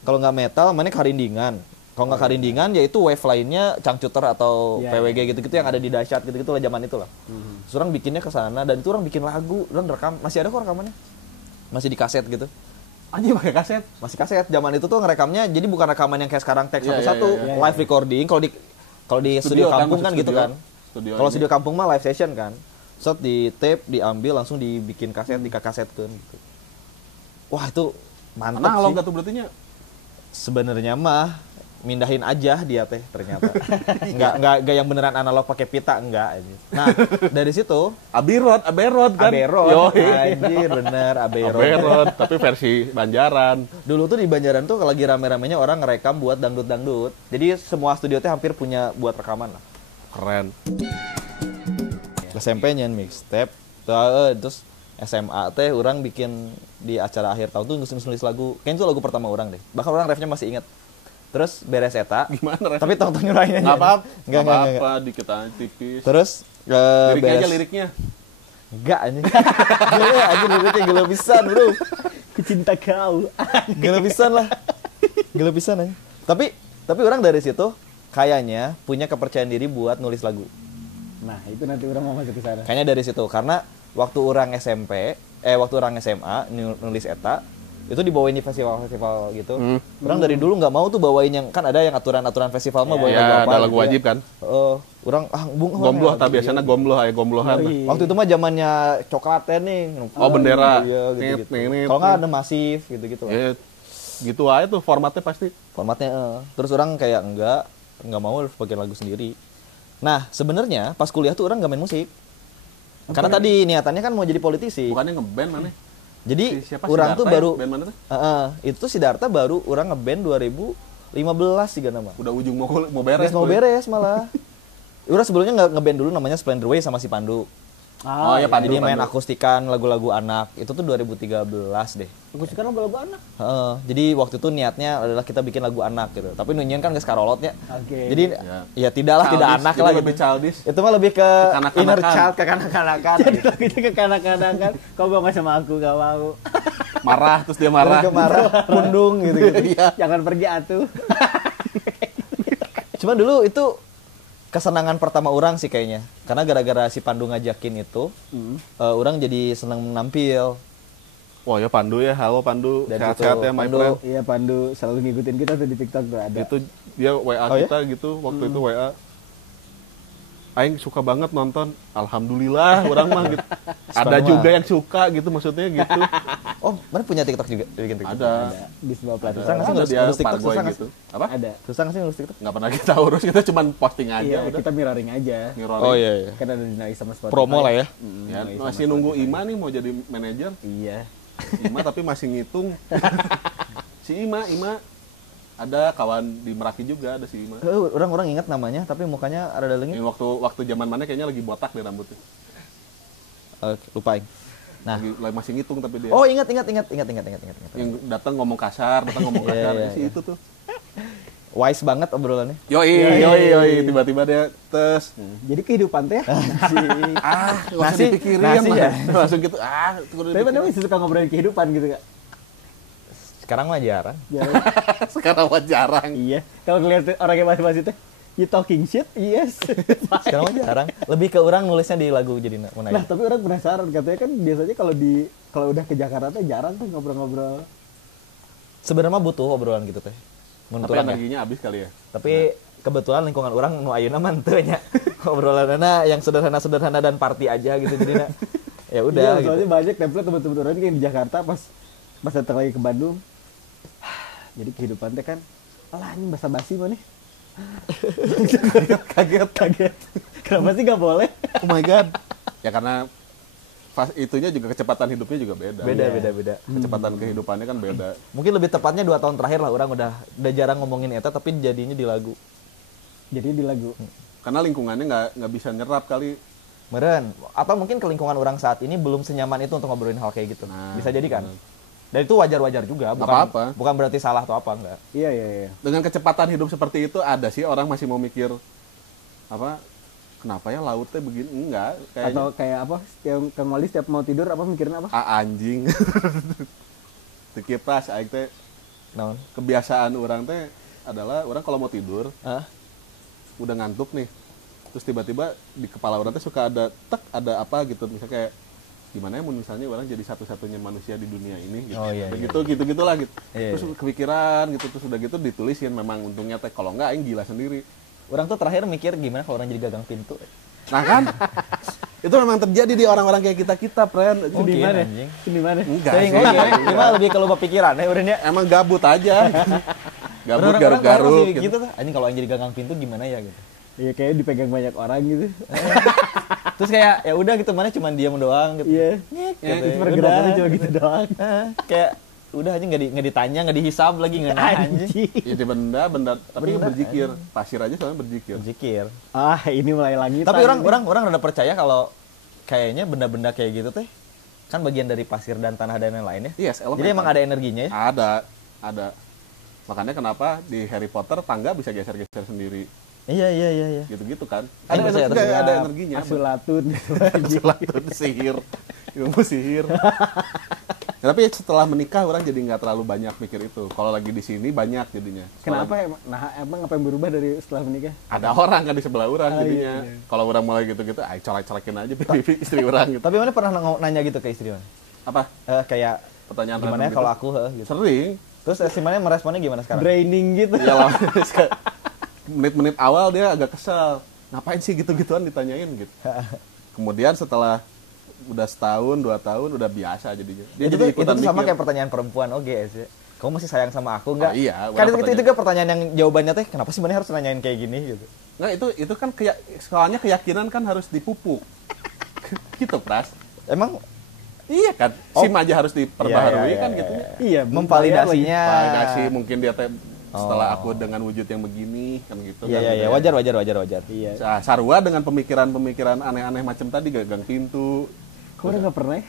selatan. metal mana karindingan. Kalau nggak karindingan ya itu wave lainnya Cangcuter atau Iya, PWG gitu-gitu yang ada di Dahsyat gitu-gitu lah zaman itu lah. Terus orang bikinnya ke sana dan itu orang bikin lagu, orang rekam, masih ada kok rekamannya. Masih di kaset gitu. Anjing pakai kaset. Masih kaset. Zaman itu tuh ngerekamnya jadi bukan rekaman yang kayak sekarang tag Iya, satu-satu, iya, live recording. Kalau di studio kampung kan gitu kan. Kalau studio kampung mah live session kan. Set di tape, diambil langsung dibikin kaset, dikasetkeun gitu. Wah, itu mantap Analog sih. tuh berarti nya. Sebenarnya mah mindahin aja dia teh ternyata. Enggak yang beneran analog pakai pita enggak aja. Nah, dari situ Aberod kan. Aberod, Yoi. anjir bener Aberod. Aberod, tapi versi Banjaran. Dulu tuh di Banjaran tuh lagi rame-ramenya orang ngerekam buat dangdut-dangdut. Jadi semua studio teh hampir punya buat rekaman lah. Keren. SMP nyen mixtape, terus SMA teh orang bikin di acara akhir tahun tuh nulis lagu. Kayaknya itu lagu pertama orang deh. Bahkan orang refnya masih inget. Terus beres eta. Gimana? Tapi tong-tong nyurahin aja. Nggak apa-apa. Nggak. apa-apa, dikit aja tipis. Terus Liriknya aja beres. liriknya. Enggak anjing. Gila anjing liriknya gila pisan, Bro. Kucinta kau. Gila pisan lah. Gila pisan anjing. Tapi orang dari situ kayaknya punya kepercayaan diri buat nulis lagu. Nah, itu nanti orang mau masuk ke sana. Kayaknya dari situ karena waktu orang waktu orang SMA nulis eta itu dibawain di festival-festival gitu. Orang dari dulu nggak mau tuh bawain yang kan ada yang aturan-aturan festival mah bawain Ya, lagu apa. ada lagu gitu ya. wajib kan. Orang Gombloh, tapi biasanya gomblohan. Waktu itu mah zamannya coklatnya nih. Oh, bendera. Iya, gitu-gitu. Nit. Kalau nggak ada masif gitu-gitu lah. Ya, gitu aja tuh formatnya pasti. Formatnya. Terus orang kayak nggak mau harus bikin lagu sendiri. Nah, sebenarnya pas kuliah tuh orang nggak main musik. Karena tadi niatannya kan mau jadi politisi. Bukannya ngeband mana? Jadi Siapa orang Siddhartha tuh ya? baru Band mana tuh? itu tuh Siddhartha baru orang ngeband 2015 juga nama. Udah ujung mau beres. Mau boy. beres malah. Orang sebelumnya nggak ngeband dulu namanya Splendor Way sama si Pandu. Oh, ya, pandu, Jadi main pandu. akustikan lagu-lagu anak. Itu tuh 2013 deh. Aku sekarang lagu anak. Heeh. Jadi waktu itu niatnya adalah kita bikin lagu anak gitu. Tapi nunyian kan geus karolotnya. Oke. Jadi Ya. ya tidaklah tidak Childish, anak jadi lah lebih gitu. childish. Itu mah lebih ke Kekanak-kanakan. inner child, kekanak-kanakan. Jadi gitu. lagu itu ke kanak-kanak kan. Kau gak sama aku, gak mau. Marah terus dia marah. Lebih ke marah, pundung gitu-gitu. Iya. Jangan pergi atuh. Cuma dulu itu kesenangan pertama orang sih kayaknya. Karena gara-gara si Pandu ngajakin itu, orang jadi senang menampil. Wah ya Pandu ya, halo Pandu, Dan sehat-sehat itu, ya my Pandu. friend. Iya, Pandu selalu ngikutin kita tuh di TikTok tuh ada. Itu dia WA Oh, ya? kita gitu, waktu itu WA. Aing suka banget nonton, alhamdulillah orang mah gitu. Ada Subhanallah. juga yang suka gitu maksudnya gitu. Oh, mana punya TikTok juga? Bikin TikTok. Ada. Di sebuah platform. Susah nggak sih Ada ngurus- dia ngurus TikTok, pargoy susah nggak gitu. Apa? Ada. Susah nggak sih ngurus TikTok? Nggak pernah kita urus, kita cuma posting aja Iya, udah. kita mirroring aja. Mirroring. Oh iya iya. Kan ada dinilai sama Spotify. Promo lah ya. Ya, masih nunggu Ima nih mau jadi manajer. Iya. Ima tapi masih ngitung. Si Ima ada kawan di Meraki juga ada si Ima. Orang ingat namanya tapi mukanya ada Yang dalengnya. waktu zaman mana kayaknya lagi botak deh rambutnya. Lupain. Nah. Lagi masih ngitung tapi dia. Oh, ingat. Yang Datang ngomong kasar, Iya. si itu tuh. Wise banget obrolannya. Yoi, tiba-tiba dia tes. Jadi kehidupan teh nggak Nggak usah Nasi- dipikirin nasi mah. ya? Langsung gitu. Tapi mana masih suka ngobrolin kehidupan gitu kak? Sekarang mah jarang. Jarang. Sekarang mah jarang. Iya. Kalau ngeliat orang yang masih teh, you talking shit, yes. Sekarang mah jarang. Lebih ke orang nulisnya di lagu jadi Nah, menanya. tapi orang penasaran katanya kan biasanya kalau udah ke Jakarta teh jarang tuh ngobrol-ngobrol. Sebenarnya butuh obrolan gitu teh. Menurut Tapi orang ya. energinya habis kali ya. Tapi kebetulan lingkungan orang nu ayeuna mah teu nya. Obrolanana yang sederhana-sederhana dan party aja gitu jadi ya udah Iya, soalnya gitu. banyak template teman-teman orang yang di Jakarta pas datang lagi ke Bandung. Jadi kehidupan teh kan, alah ini basa-basi mana? Kaget. Kenapa sih gak boleh? Oh my god. Ya karena itunya juga kecepatan hidupnya juga beda. Beda. Kecepatan kehidupannya kan beda. Mungkin lebih tepatnya 2 tahun terakhir lah orang udah jarang ngomongin eta tapi jadinya di lagu. Jadi di lagu. Karena lingkungannya nggak bisa nyerap kali. Meren. Atau mungkin ke lingkungan orang saat ini belum senyaman itu untuk ngobrolin hal kayak gitu. Nah, Bisa jadi kan? bener. Dan itu wajar-wajar juga, Nggak bukan apa-apa. bukan berarti salah atau apa enggak. Iya. Dengan kecepatan hidup seperti itu ada sih orang masih mau mikir apa? Kenapa ya lautnya begini? Enggak. Atau Kayaknya kayak apa? Yang Kang Wali setiap mau tidur apa mikirin apa? anjing. Tekipas aing teh Naon? kebiasaan orang teh adalah orang kalau mau tidur Hah? udah ngantuk nih. Terus tiba-tiba di kepala orang teh suka ada ada apa gitu misalnya kayak gimana ya misalnya orang jadi satu-satunya manusia di dunia ini gitu. Oh, iya, Gitu-gitulah gitu. Iya, Terus kepikiran gitu terus udah gitu ditulisin memang untungnya teh kalau enggak aing gila sendiri. Orang tuh terakhir mikir gimana kalau orang jadi gagang pintu. Nah kan itu memang terjadi di orang-orang kayak kita friend. Mungkin, Di mana? anjing. Di mana? Enggak Sering sih. oke, gimana lebih ke lupa pikiran ya urangnya. Emang gabut aja. Gabut Orang-orang garuk-garuk masih gitu. gitu tuh. Anjing kalau yang jadi gagang pintu gimana ya gitu. Iya kayaknya dipegang banyak orang gitu. Terus kayak ya udah gitu mana cuma diam doang gitu. Iya. Nyet, Ya, gitu. itu pergerakannya cuma gitu doang. Kayak udah aja nggak ditanya, nggak dihisab lagi nggak anjing. Ya di benda tapi Benda, berzikir. Pasir aja soalnya berzikir. Zikir. Ah, ini mulai langit. Tapi orang rada percaya kalau kayaknya benda-benda kayak gitu teh kan bagian dari pasir dan tanah dan lain-lain ya. Yes, elemental. Jadi emang ada energinya ya. Ada. Makanya kenapa di Harry Potter tangga bisa geser-geser sendiri. Iya. Gitu-gitu kan. Ada percaya, terus Ada energinya. Asulatun. Asulatun sihir. Ilmu sihir. Ya, tapi setelah menikah orang jadi nggak terlalu banyak mikir itu. Kalau lagi di sini banyak jadinya. Kenapa emang? Nah, emang apa yang berubah dari setelah menikah? Ada orang kan di sebelah orang Oh, jadinya. iya. Kalau orang mulai gitu-gitu, ay colek-colekin aja pipi istri orang gitu. Tapi mana pernah nanya gitu ke istri mana? Apa? Kayak Pertanyaan gimana random ya kalau gitu? aku gitu. Sering. Terus si mana meresponnya gimana sekarang? Draining gitu. Ya lama. Menit-menit awal dia agak kesel. Ngapain sih gitu-gituan ditanyain gitu. Kemudian setelah udah setahun, 2 tahun udah biasa jadinya. Dia itu jadi tuh ikutan sama mikir. kayak pertanyaan perempuan oke sih. Kamu masih sayang sama aku nggak? Oh, iya, Kan udah itu juga pertanyaan yang jawabannya teh kenapa sih mana harus nanyain kayak gini gitu. Nggak, itu kan soalnya keyakinan kan harus dipupuk. Gitu, Pras. Emang Iya kan, SIM aja harus diperbaharui Iya, kan iya, gitu. Iya, memvalidasinya. Validasi mungkin dia teh setelah aku dengan wujud yang begini kan gitu. Iya kan, iya gitu iya, ya. wajar. Iya. Sarua dengan pemikiran-pemikiran aneh-aneh macam tadi gagang pintu. Kok udah nggak pernah ya?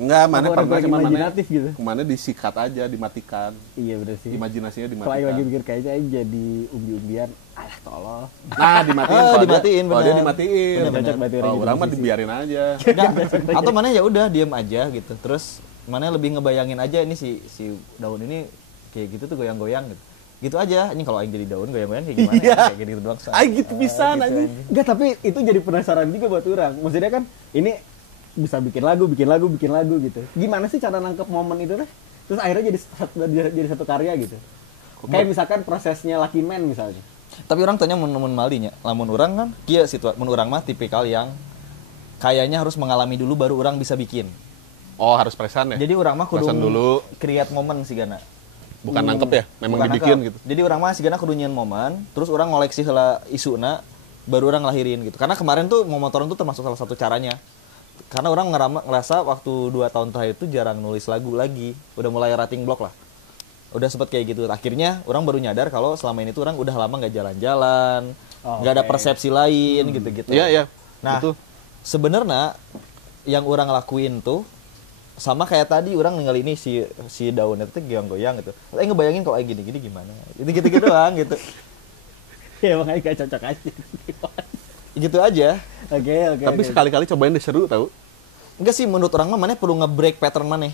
Enggak, mana Apa pernah orang cuma mana imajinatif gitu? kemana disikat aja, dimatikan. Iya bener sih. Imajinasinya Kalau Aing dimatikan. lagi mikir kayaknya Aing jadi umbi-umbian, alah tolol. Nah, dimatiin. Oh, kalau dimatiin, Kalau dia bener. dimatiin. Bener, cocok berarti orang Kalau gitu orang mah posisi. dibiarin aja. Enggak, atau mana ya udah diem aja gitu. Terus mana lebih ngebayangin aja ini si daun ini kayak gitu tuh goyang-goyang gitu. Gitu aja. Ini kalau aing jadi daun goyang-goyang kayak gimana? Iya. Kayak gitu doang. Ay gitu bisa gitu anjing. anjing. Enggak, tapi itu jadi penasaran juga buat orang. Maksudnya kan ini bisa bikin lagu gitu. Gimana sih cara nangkep momen itu teh? Terus akhirnya jadi satu karya gitu. Kayak misalkan prosesnya Lucky Man misalnya. Tapi orang tanya mun malinya. Lamun orang kan kieu mun orang mah tipikal yang kayaknya harus mengalami dulu baru orang bisa bikin. Oh, harus presan ya? Jadi orang mah kudu Presan dulu. create momen sih gana. Bukan nangkep ya? Memang Bukan dibikin nangkep. gitu. Jadi orang mah sigana kudu nyieun momen, terus orang ngoleksi heula isuna, baru orang lahirin gitu. Karena kemarin tuh momotoran tuh termasuk salah satu caranya. Karena orang ngerasa waktu 2 tahun terakhir itu jarang nulis lagu lagi. Udah mulai writing block lah. Udah sempet kayak gitu. Akhirnya orang baru nyadar kalau selama ini tuh orang udah lama nggak jalan-jalan, nggak ada oke. persepsi lain gitu-gitu. Iya, iya. Nah, Itu. sebenarnya yang orang lakuin tuh sama kayak tadi orang ninggal ini si daun itu goyang-goyang gitu. Ngebayangin kalau kayak gini-gini gimana. Itu gitu-gitu doang gitu. Ya makanya gak cocok aja. Gitu aja. Oke. Tapi sekali-kali cobain deh seru tahu. Enggak sih menurut orang mah mana perlu nge-break pattern mana.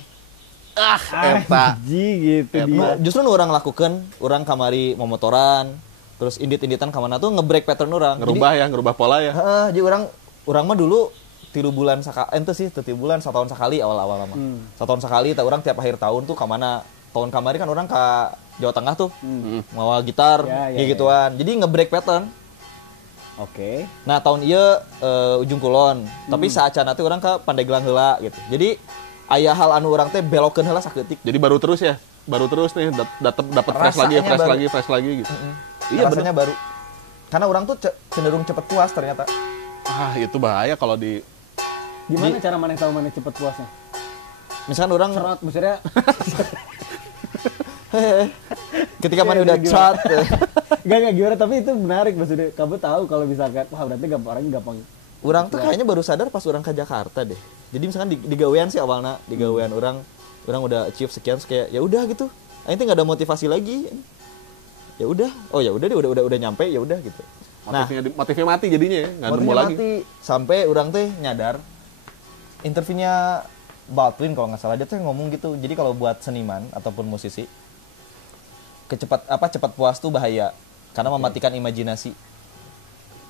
Eta. gitu Eta. dia. Justru nu orang lakukan, orang kamari momotoran, terus indit-inditan kamana tuh nge-break pattern orang. Ngerubah pola ya. Jadi orang mah dulu 3 bulan ente sih 3 bulan 1 tahun sekali awal-awal mah. 1 tahun sekali orang tiap akhir tahun tuh kamana. Tahun kamari kan orang ke Jawa Tengah tuh. Mawa gitar Ya, kayak gituan. Jadi nge-break pattern. Oke. Nah, tahun ieu ujung kulon. Tapi saacana teh orang ke Pandeglang heula gitu. Jadi aya hal anu orang teh belokeun heula sakleutik. Jadi baru terus ya. Baru terus nih dapat fresh lagi, Rasanya baru. fresh lagi gitu. Iya, rasanya baru. Karena orang tuh cenderung cepet puas ternyata. Ah, itu bahaya kalau di Gimana cara mana tahu mana cepet puasnya? Misalkan orang Serot maksudnya. ketika mana udah chart Gak gimana, tapi itu menarik maksudnya. Kamu tahu kalau misalkan wah berarti orangnya gampang. orang tuh kayaknya baru sadar pas orang ke Jakarta deh. Jadi misalkan di gawean sih awalnya, di gawean orang udah achieve sekian kayak ya udah gitu. Aing teh enggak ada motivasi lagi. Ya udah. Oh ya udah deh udah nyampe ya udah gitu. motifnya mati jadinya ya, nggak nemu Motifnya lagi. mati. Sampai orang teh nyadar interviewnya Baldwin kalau nggak salah dia tuh ngomong gitu. Jadi kalau buat seniman ataupun musisi cepat puas tuh bahaya karena mematikan imajinasi.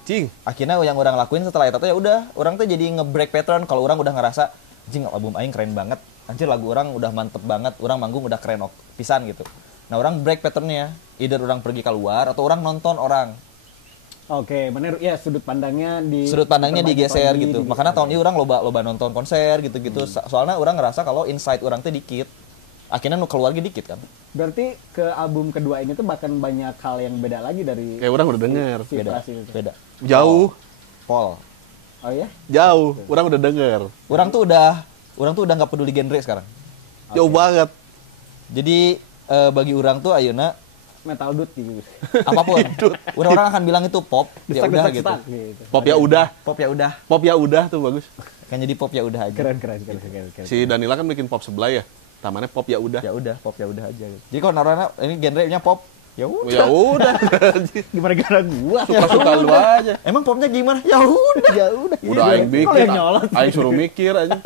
Cing. Akhirnya yang orang lakuin setelah itu ya udah orang tuh jadi nge-break pattern. Kalau orang udah ngerasa anjing album aing keren banget, anjir lagu orang udah mantep banget, orang manggung udah keren pisan gitu. Nah orang break patternnya, either orang pergi keluar atau orang nonton orang. Oke, bener ya sudut pandangnya digeser lagi, gitu. Makanya tahun ini orang loba nonton konser gitu-gitu. Soalnya orang ngerasa kalau insight orang tuh dikit. Akhirnya nu keluar dikit kan. Berarti ke album kedua ini tuh bahkan banyak hal yang beda lagi dari Kayak orang udah denger. si Beda. Pras itu. Beda. Jauh, Paul. Oh ya? jauh. Orang udah denger. Orang tuh udah nggak peduli genre sekarang. Jauh banget. Jadi bagi orang tuh ayeuna Metal Dude gitu. apapun. Orang akan bilang itu pop, ya Destak, udah destak, gitu. destak, gitu. Pop ya udah. Pop ya udah. Pop ya udah tuh bagus. Kan jadi pop ya udah aja. Keren. Si Danila kan bikin pop sebelah ya. Tamannya pop ya udah. Ya udah, pop ya udah aja gitu. Jadi kalau narana ini genrenya pop, ya udah. Ya udah. Gimana gara gua? Suka-suka lu aja. Emang popnya gimana? Ya udah. Ya udah. Udah aing Kalau bikin. yang nyolot. Aing suruh mikir aja.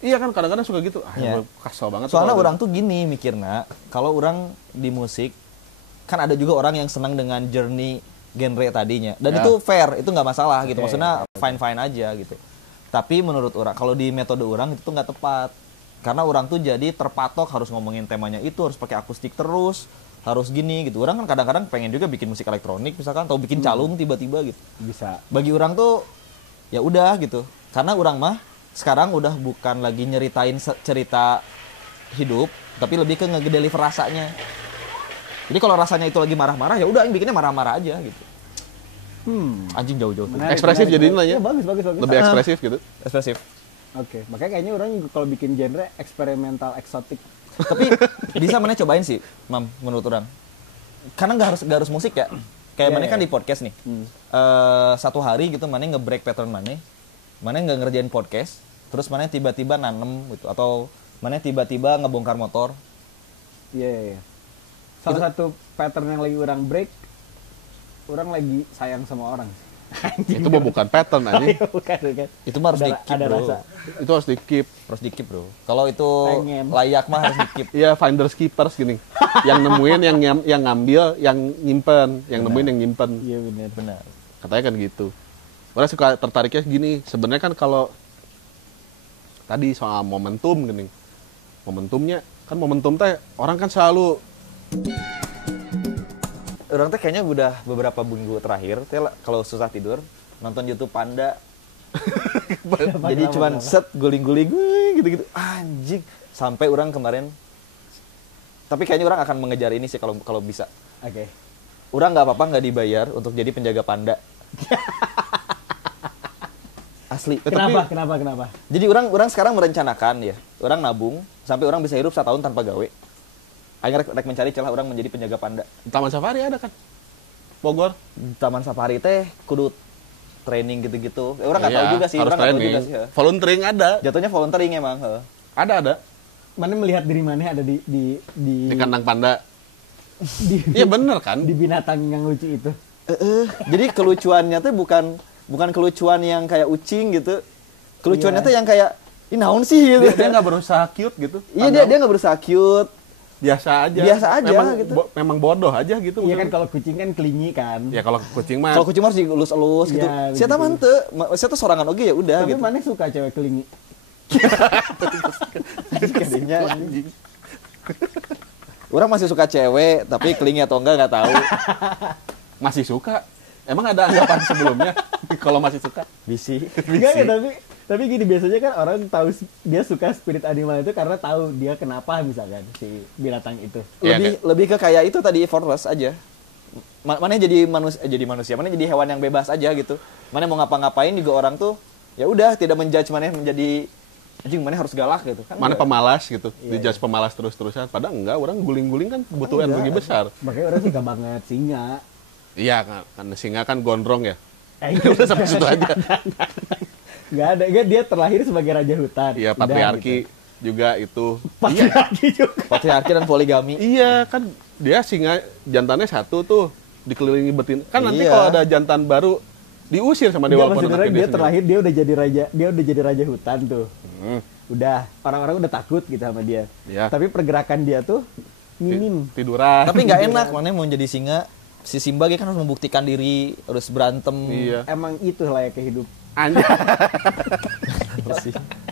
Iya kan kadang-kadang suka gitu. Iya. Kasar banget. Soalnya kalau orang tuh gini mikirnya, kalau orang di musik kan ada juga orang yang senang dengan journey genre tadinya. Dan Ya. itu fair, itu nggak masalah gitu. Oke, Maksudnya fine-fine aja gitu. Tapi menurut orang, kalau di metode orang itu tuh nggak tepat. Karena orang tuh jadi terpatok harus ngomongin temanya itu, harus pakai akustik terus, harus gini gitu. Orang kan kadang-kadang pengen juga bikin musik elektronik misalkan, atau bikin calung tiba-tiba gitu. Bisa. Bagi orang tuh ya udah gitu. Karena orang mah sekarang udah bukan lagi nyeritain cerita hidup, tapi lebih ke ngedeliver rasanya. Jadi kalau rasanya itu lagi marah-marah ya udah yang bikinnya marah-marah aja gitu. Anjing jauh-jauh tuh. Menarik, Ekspresif menarik. jadinya nanya. Ya, bagus. Lebih ekspresif gitu. Ekspresif. Oke, makanya kayaknya orang juga kalau bikin genre eksperimental eksotik. Tapi bisa mana cobain sih, Mam, menurut orang. karena nggak harus musik ya. Kayak mana kan di podcast nih. Satu hari gitu mana nge-break pattern mana nggak ngerjain podcast, terus mana tiba-tiba nanem gitu atau mana tiba-tiba ngebongkar motor. Iya. Salah satu pattern yang lagi orang break, orang lagi sayang sama orang. Itu mah bukan pattern anjing. bukan. Itu mah harus di-keep, ada bro. rasa. Itu harus di-keep. Bro. Kalau itu Pengen. layak mah harus di-keep. Iya, finders keepers gini. Yang nemuin, yang ngambil, yang nyimpen, yang nemuin, yang nyimpen. Iya benar. Katanya kan gitu. Orang suka tertariknya gini. Sebenarnya kan kalau tadi soal momentum gini. Momentum teh orang kan selalu Orang teh kayaknya udah beberapa minggu terakhir teh kalau susah tidur nonton YouTube Panda. Jadi cuman set guling-guling gitu-gitu anjing sampai orang kemarin. Tapi kayaknya orang akan mengejar ini sih kalau bisa. Oke. Orang nggak apa-apa nggak dibayar untuk jadi penjaga panda. Asli. Kenapa? Jadi orang sekarang merencanakan ya. Orang nabung sampai orang bisa hidup 1 tahun tanpa gawe. Akhirnya rek mencari celah orang menjadi penjaga panda. Taman Safari ada kan? Bogor. Taman Safari teh kudu training gitu-gitu. Orang nggak tahu juga sih. Harus Orang nggak tahu training. juga sih. Ya. Volunteering ada. Jatuhnya volunteering emang. Ada. Mana melihat diri mana ada di Di kandang panda. di, Iya bener kan? di binatang yang lucu itu. Jadi kelucuannya tuh bukan kelucuan yang kayak ucing gitu. Kelucuannya tuh yang kayak ini naon sih gitu. Dia nggak berusaha cute gitu. Iya dia nggak berusaha cute. Biasa aja gitu. Memang bodoh aja gitu. Iya kan kalau kucing kan kelingi kan. Ya kalau kucing mah Kalau kucing harus dielus-elus gitu. Iya, Siapa begitu. mante? Saya tuh sorangan oge ya udah Tapi gitu. mana suka cewek kelingi? Kadinya anjing. Orang masih suka cewek, tapi kelingi atau enggak nggak tahu. masih suka. Emang ada anggapan sebelumnya kalau masih suka? Bisi. Enggak ya, tapi gini biasanya kan orang tahu dia suka spirit animal itu karena tahu dia kenapa misalkan si binatang itu. Iya, Lebih ke kayak itu tadi effortless aja. Mana jadi manusia, mana jadi hewan yang bebas aja gitu. Mana mau ngapa-ngapain juga orang tuh ya udah tidak menjudge mana menjadi anjing mana harus galak gitu kan. Mana enggak. pemalas gitu, dijudge pemalas terus-terusan. Padahal enggak, orang guling-guling kan butuh energi besar. Makanya orang suka banget singa. Iya kan singa kan gondrong ya. Iya. Udah sampai situ aja. Enggak, dia terlahir sebagai raja hutan. Iya, Udah, patriarki gitu. juga itu. Patriarki juga. Patriarki dan poligami. Iya, kan dia singa jantannya satu tuh dikelilingi betina. Kan nanti Iya. kalau ada jantan baru diusir sama dewa Enggak, maksudnya penernak dia terlahir dia udah jadi raja hutan tuh. Udah, orang-orang udah takut gitu sama dia. Iya. Tapi pergerakan dia tuh minim. Tiduran. Tapi nggak enak, mana mau jadi singa. Si Simba kan harus membuktikan diri, harus berantem. Iya. Emang itu layaknya hidup. Anjir.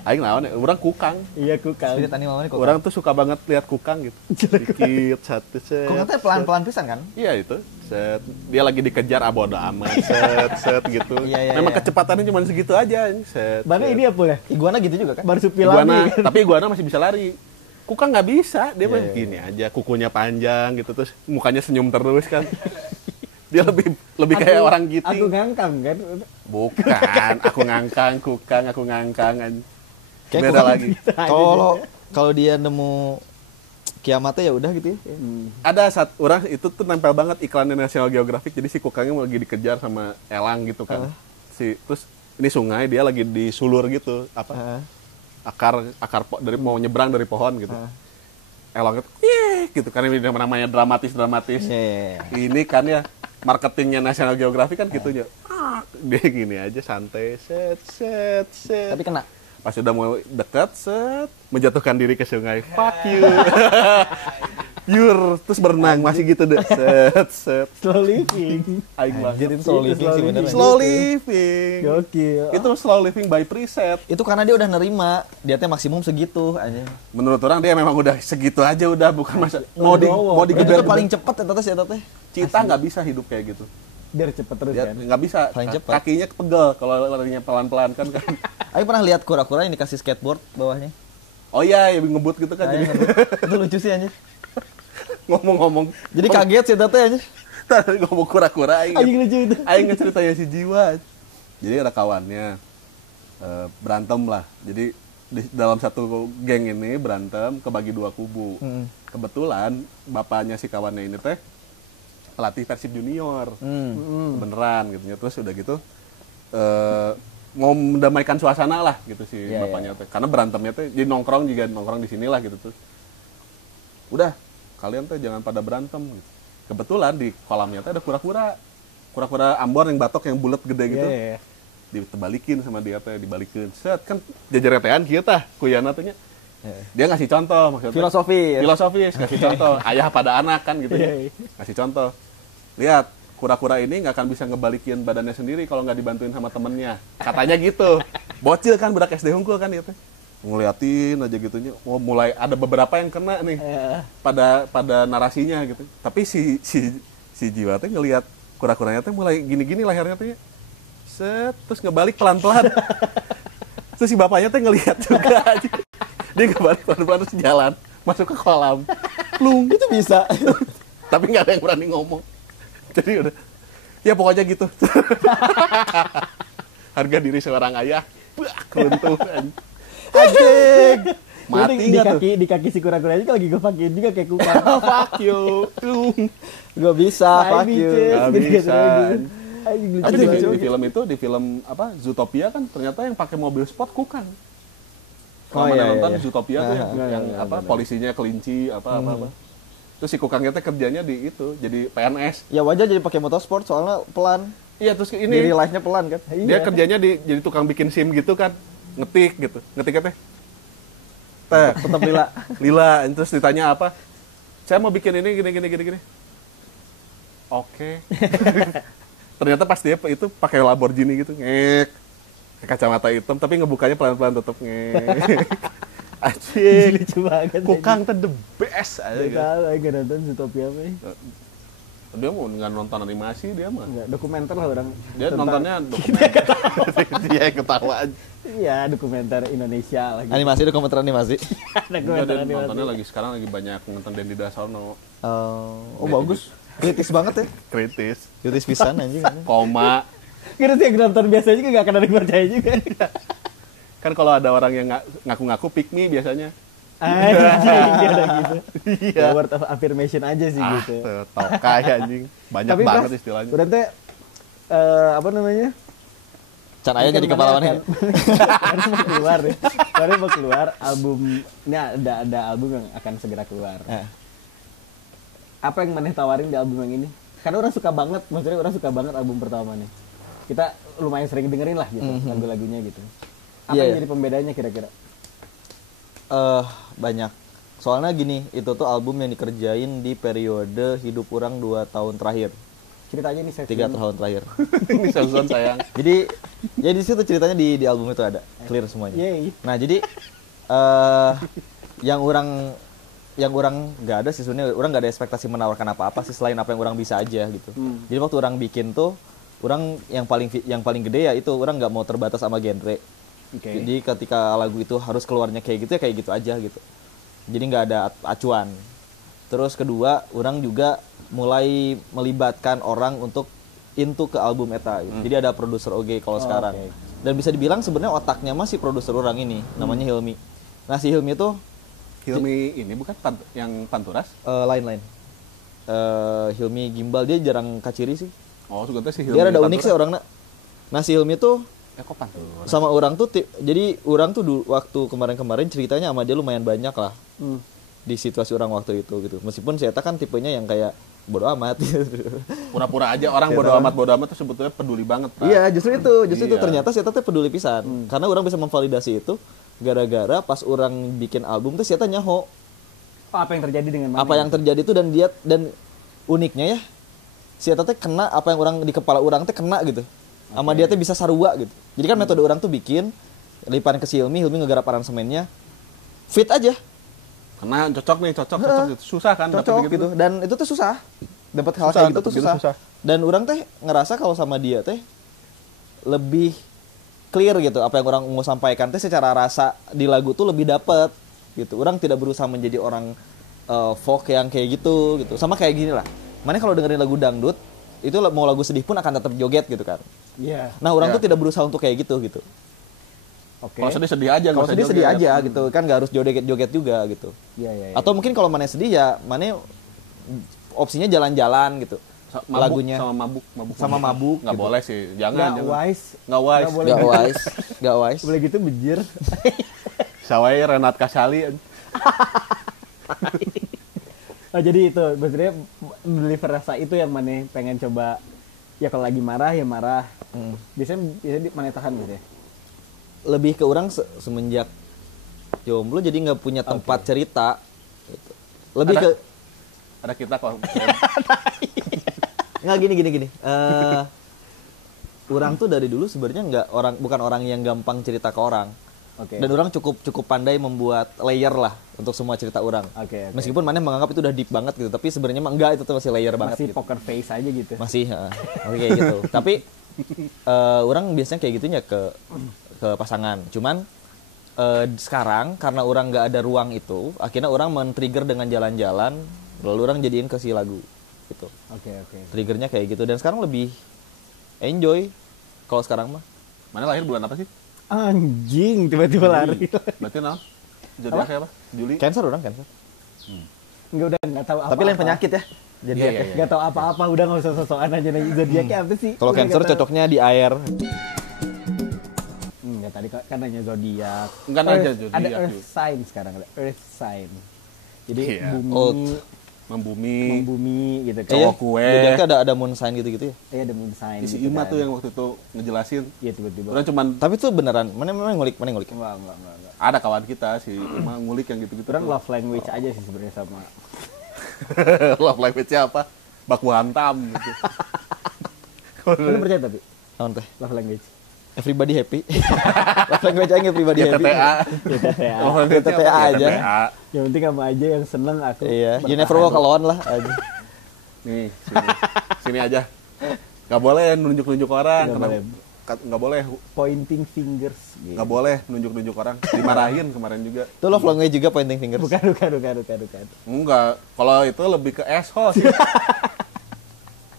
Aing naon ya, orang kukang. Iya, kukang. Spirit animal mana kok? Orang tuh suka banget lihat kukang gitu. Dikit satu set. Kok katanya pelan-pelan pisan kan? Iya itu. Set. Dia lagi dikejar bodo amat. Set gitu. Iya, Memang iya. kecepatannya cuma segitu aja. Set. Mana ini apa ya? Iguana gitu juga kan? Marsupilami Iguana, kan? tapi iguana masih bisa lari. Kukang nggak bisa, dia mah Iya, iya, gini aja, kukunya panjang gitu terus mukanya senyum terus kan. Dia lebih kayak orang gitu. Aku ngangkang kan. Bukan, aku ngangkang, kukang, aku ngangkang. Kayak Beda kukang lagi. Kalau dia nemu kiamatnya ya udah gitu ya. Ada saat orang itu tuh nempel banget iklannya National Geographic, jadi si kukangnya lagi dikejar sama elang gitu kan. Terus ini sungai, dia lagi disulur gitu, apa? akar dari mau nyebrang dari pohon gitu. Elang itu gitu kan, ini namanya dramatis. Iya. Ini kan ya marketingnya National Geographic kan gitunya. Dia gini aja santai, set. Tapi kena. Pas udah mau deket, set, menjatuhkan diri ke sungai. Fuck you. Yur, terus berenang masih gitu deh. Set. Slow living. Aing banget. Jadi slow living sih bener. Slow living. Gokil. Itu slow living by preset. Itu karena dia udah nerima, dia teh maksimum segitu aja. Menurut orang dia memang udah segitu aja udah, bukan masa mau Legowo. Itu digeber tuh paling cepet ya teh. Cita nggak bisa hidup kayak gitu. Biar cepet terus Dia kan. nggak bisa. Paling cepat. Kakinya kepegel kalau larinya pelan-pelan kan. Ayo pernah lihat kura-kura yang dikasih skateboard bawahnya? Oh iya, ya ngebut gitu kan. Jadi Itu lucu sih anjir. ngomong-ngomong. Jadi kaget sih teh anjir. Tadi ngomong kura-kura aing. Anjing lucu itu. Aing ceritanya si Jiwa. Jadi ada kawannya berantem lah. Jadi dalam satu geng ini berantem kebagi dua kubu. Kebetulan bapaknya si kawannya ini teh pelatih Persib Junior. Beneran gitu. Terus udah gitu mau mendamaikan suasana lah gitu si bapaknya teh. Karena berantemnya teh jadi nongkrong di sinilah gitu tuh. Udah, kalian teh jangan pada berantem gitu. Kebetulan di kolamnya teh ada kura-kura Ambon yang batok yang bulat gede gitu. Ditebalikin sama dia teh, dibalikin. Set kan jajaretean kieu tah kuyana teh nya. Dia ngasih contoh maksudnya. Filosofis ngasih contoh. Ayah pada anak kan gitu ya. Ngasih contoh. Lihat, kura-kura ini nggak akan bisa ngebalikin badannya sendiri kalau nggak dibantuin sama temennya. Katanya gitu. Bocil kan budak SD hungkul kan ya teh. Ngeliatin aja gitunya. Oh, mulai ada beberapa yang kena nih. Pada narasinya gitu. Tapi si Jiwa teh ngelihat kura-kuranya teh mulai gini-gini lahirnya teh. Set, terus ngebalik pelan-pelan. Terus si bapaknya teh ngelihat juga aja. Dia ngebalik pelan-pelan terus jalan masuk ke kolam. Plung, Itu bisa. tapi nggak ada yang berani ngomong. Jadi udah, ya pokoknya gitu. Harga diri seorang ayah, runtuh. Anjing. Mati di nggak tuh? Di kaki si kura-kura juga lagi gue pakein juga kayak kukang. Fuck you. Gak bisa, fuck you. Nggak bisa. Tapi Anjing, di film apa Zootopia kan ternyata yang pakai mobil sport kukang. Oh, Kalau iya, nonton iya. Zootopia tuh yang apa polisinya kelinci apa. Terus si kukangnya teh kerjanya di itu jadi PNS. Ya wajar jadi pakai motorsport soalnya pelan. Iya terus Di ini real life-nya pelan kan. dia kerjanya jadi tukang bikin SIM gitu kan, ngetik gitu, ngetiknya teh Tetap lila, terus ditanya apa, saya mau bikin ini gini. Oke. Ternyata pas dia itu pakai Lamborghini gitu, ngek, kacamata hitam, tapi ngebukanya pelan-pelan tetep ngek. Anjing, lucu banget. kukang teh the best aja Gak gitu. tahu, gak nonton Zootopia apa ya? Dia mau nggak nonton animasi dia mah. Enggak, dokumenter lah orang. Dia Tentang- nontonnya dokumenter. Dia yang ketawa aja. Iya, dokumenter Indonesia lagi. Animasi, dokumenter animasi. Enggak, dia nontonnya lagi sekarang lagi banyak nonton Dendi Dasono. Oh bagus. Kritis banget ya. Kritis. Kritis pisan anjing. Koma. Kira sih yang nonton biasa juga gak akan ada yang percaya juga. Kan kalau ada orang yang ngaku-ngaku pick me biasanya. Anjing, dia ada gitu. Iya. Ya, word of affirmation aja sih gitu. Tokai anjing. Banyak Tapi banget pas istilahnya. udah teh apa namanya? Can aya jadi kepala mana? Baru mau keluar ya. Baru mau keluar album. Ini ada album yang akan segera keluar. Apa yang maneh tawarin di album yang ini? Karena orang suka banget, maksudnya orang suka banget album pertama nih. Kita lumayan sering dengerin lah gitu lagu-lagunya gitu. Apa Iya, yang iya. jadi pembedanya kira-kira? Banyak. Soalnya gini, itu tuh album yang dikerjain di periode hidup orang 2 tahun terakhir. Ceritanya nih 3 tahun terakhir. Ini Samson sayang. Jadi ya di situ ceritanya di album itu ada clear semuanya. Yeay. Nah jadi yang orang nggak ada sih sebenarnya, orang nggak ada ekspektasi menawarkan apa-apa sih selain apa yang orang bisa aja gitu. Jadi waktu orang bikin tuh orang yang paling gede ya itu orang nggak mau terbatas sama genre. Jadi ketika lagu itu harus keluarnya kayak gitu aja gitu. Jadi nggak ada acuan. Terus kedua, orang juga mulai melibatkan orang untuk into ke album eta gitu. Jadi ada produser OG kalau sekarang. oke. Dan bisa dibilang sebenarnya otaknya masih produser orang ini, namanya Hilmi. Nah, si Hilmi itu Hilmi ini bukan yang Panturas? lain-lain. Hilmi Gimbal, dia jarang kaciri sih. Oh, suka si Hilmi. Dia rada unik sih orangnya. Nah, si Hilmi tuh kok Panturas? sama orang tuh jadi orang tuh waktu kemarin-kemarin ceritanya sama dia lumayan banyak lah. Di situasi orang waktu itu gitu. Meskipun saya kan tipenya yang kayak bodo amat. Pura-pura aja orang bodo amat tuh sebetulnya peduli banget. Pak. Iya, justru itu Iya. ternyata saya teh peduli pisan. Karena orang bisa memvalidasi itu gara-gara pas orang bikin album tuh saya nyaho Oh, apa yang terjadi dengan mana? apa yang terjadi itu dan uniknya ya si eta teh kena apa yang orang di kepala orang teh kena gitu. Sama dia teh bisa sarua gitu. Jadi kan metode orang tuh bikin lipan ke si Hilmi ngegarap aransemennya fit aja. Karena cocok gitu. Susah kan dapet Cocok begitu. gitu. Dan itu tuh susah. Dapat hal Susah, kayak gitu dapet tuh gitu susah. susah. Dan orang teh ngerasa kalau sama dia teh lebih clear gitu apa yang orang mau sampaikan teh secara rasa di lagu tuh lebih dapet gitu. Orang tidak berusaha menjadi orang folk yang kayak gitu. Sama kayak gini lah. Mana kalau dengerin lagu dangdut itu mau lagu sedih pun akan tetap joget gitu kan. Iya. Nah, orang Iya. tuh tidak berusaha untuk kayak gitu. Oke. Kalau sedih aja, Kalau nggak usah sedih joget. aja gitu kan nggak harus joget juga gitu. Iya. Atau mungkin kalau mana sedih ya mana opsinya jalan-jalan gitu. lagunya sama mabuk Sama mabuk nggak gitu. boleh sih, Nggak jangan wise. nggak wise Nggak boleh. Gak wise. Boleh gitu bejir. sawai Renat Kasali Oh, jadi itu maksudnya deliver rasa itu yang mana pengen coba. Ya kalau lagi marah ya marah. Biasanya mana tahan gitu ya. Lebih ke orang semenjak jomblo jadi nggak punya tempat cerita gitu. Lebih Ada- ke ada kita kok nggak gini. Orang tuh dari dulu sebenarnya bukan orang yang gampang cerita ke orang. Oke. Dan orang cukup pandai membuat layer lah untuk semua cerita orang. Oke. Meskipun mana menganggap itu udah deep banget gitu, tapi sebenarnya mah enggak, itu tuh masih layer banget. Masih Gitu. poker face aja gitu. Masih kayak gitu. Tapi orang biasanya kayak gitunya ke pasangan. Cuman sekarang karena orang nggak ada ruang itu, akhirnya orang men-trigger dengan jalan-jalan, lalu orang jadiin ke si lagu gitu. Oke. Triggernya kayak gitu dan sekarang lebih enjoy kalau sekarang mah. mana lahir bulan apa sih? Anjing tiba-tiba lari. Berarti naon? Zodiak apa? Juli? Cancer orang cancer. Enggak udah enggak tahu apa. Tapi lain penyakit ya. Jadi Iya, iya, iya. Enggak tahu apa-apa, udah enggak usah sosokan aja nanya zodiaknya apa sih. kalau Udah cancer nggak tahu. cocoknya di air. Enggak tadi kan nanya zodiak. Enggak nanya Earth- zodiak Ada juga. earth sign sekarang ada earth sign. Jadi Iya. bumi, Membumi. membumi gitu kan. Cowok kue. Jadi ada moon sign gitu-gitu ya. Iya ada moon sign. Si gitu Ima kan. tuh yang waktu itu ngejelasin. Iya tiba-tiba. Orang cuman Tapi itu beneran. Mana ngulik. Enggak. ada kawan kita si Ima ngulik yang gitu-gitu. Orang tuh. love language aja sih sebenarnya sama. Love language-nya apa? Baku hantam gitu. Lu percaya tapi Naon teh? love language. Everybody happy. Love language aja everybody happy. TTA. Ya, Love language-nya TTA apa? aja. TTA. yang penting kamu aja yang seneng aku. Iya, you bertahan. never walk alone lah aja. Nih, sini. Sini aja. Gak boleh nunjuk-nunjuk orang. Nggak Kenapa? boleh. Nggak boleh. Pointing fingers. Gitu. Nggak boleh nunjuk-nunjuk orang. Dimarahin kemarin juga. Itu love language juga pointing fingers. Bukan. Enggak. Kalau itu lebih ke asshole sih.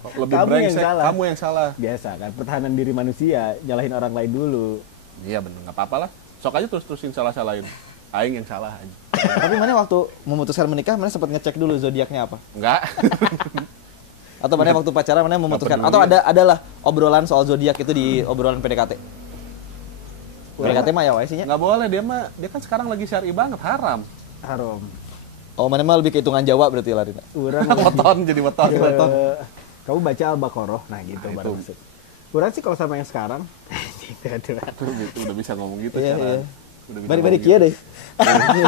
Lebih Kamu yang brengsek. salah. Kamu yang salah. Biasa kan pertahanan diri manusia, nyalahin orang lain dulu. Iya bener. Nggak apa-apa lah. Sok aja terus-terusin salah-salahin. Aing yang salah aja. Tapi mana waktu memutuskan menikah, mana sempat ngecek dulu zodiaknya apa? Enggak. Atau mana waktu pacaran mana memutuskan? peduli. Atau adalah obrolan soal zodiak itu di obrolan PDKT? PDKT mah ya wae sih nya. Nggak boleh. Dia kan sekarang lagi syar'i banget. Haram. Haram. Oh, mana mah lebih ke hitungan Jawa berarti larina. Orang Weton jadi weton. kamu baca Al-Baqarah, nah gitu Nah, baru itu. masuk. Kurang sih kalau sama yang sekarang. Udah bisa ngomong gitu Iya, sekarang. iya. Udah bisa Bari-bari ngomong kieu gitu. deh.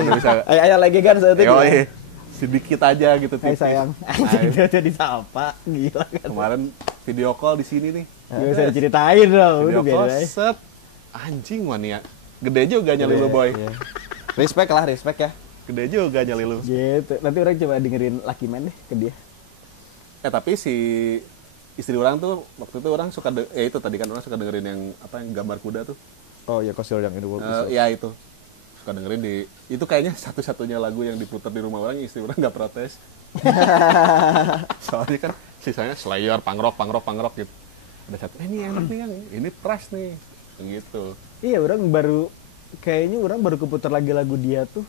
Udah bisa. Aya lagi kan saat itu. Yoi. Sedikit aja gitu. Hai tipis. sayang, anjing dia jadi disapa, gila kan. Kemarin video call di sini nih. Gak usah diceritain dong, Video udah call biarin aja. set. Anjing Wania. Gede juga nyali lu boy. Iya. Respect ya. Gede juga nyali lu. Gitu, nanti orang coba dengerin Lucky Man deh ke dia. Tapi si istri orang tuh waktu itu orang suka itu tadi kan orang suka dengerin yang apa yang gambar kuda tuh. Oh ya Kosil yang itu. Ya itu. Suka dengerin di itu kayaknya satu-satunya lagu yang diputar di rumah orang, istri orang nggak protes. Soalnya kan sisanya Slayer, punk rock gitu. Ada satu, ini enak nih yang ini Trash nih. Gitu. Iya, orang baru keputar lagi lagu dia tuh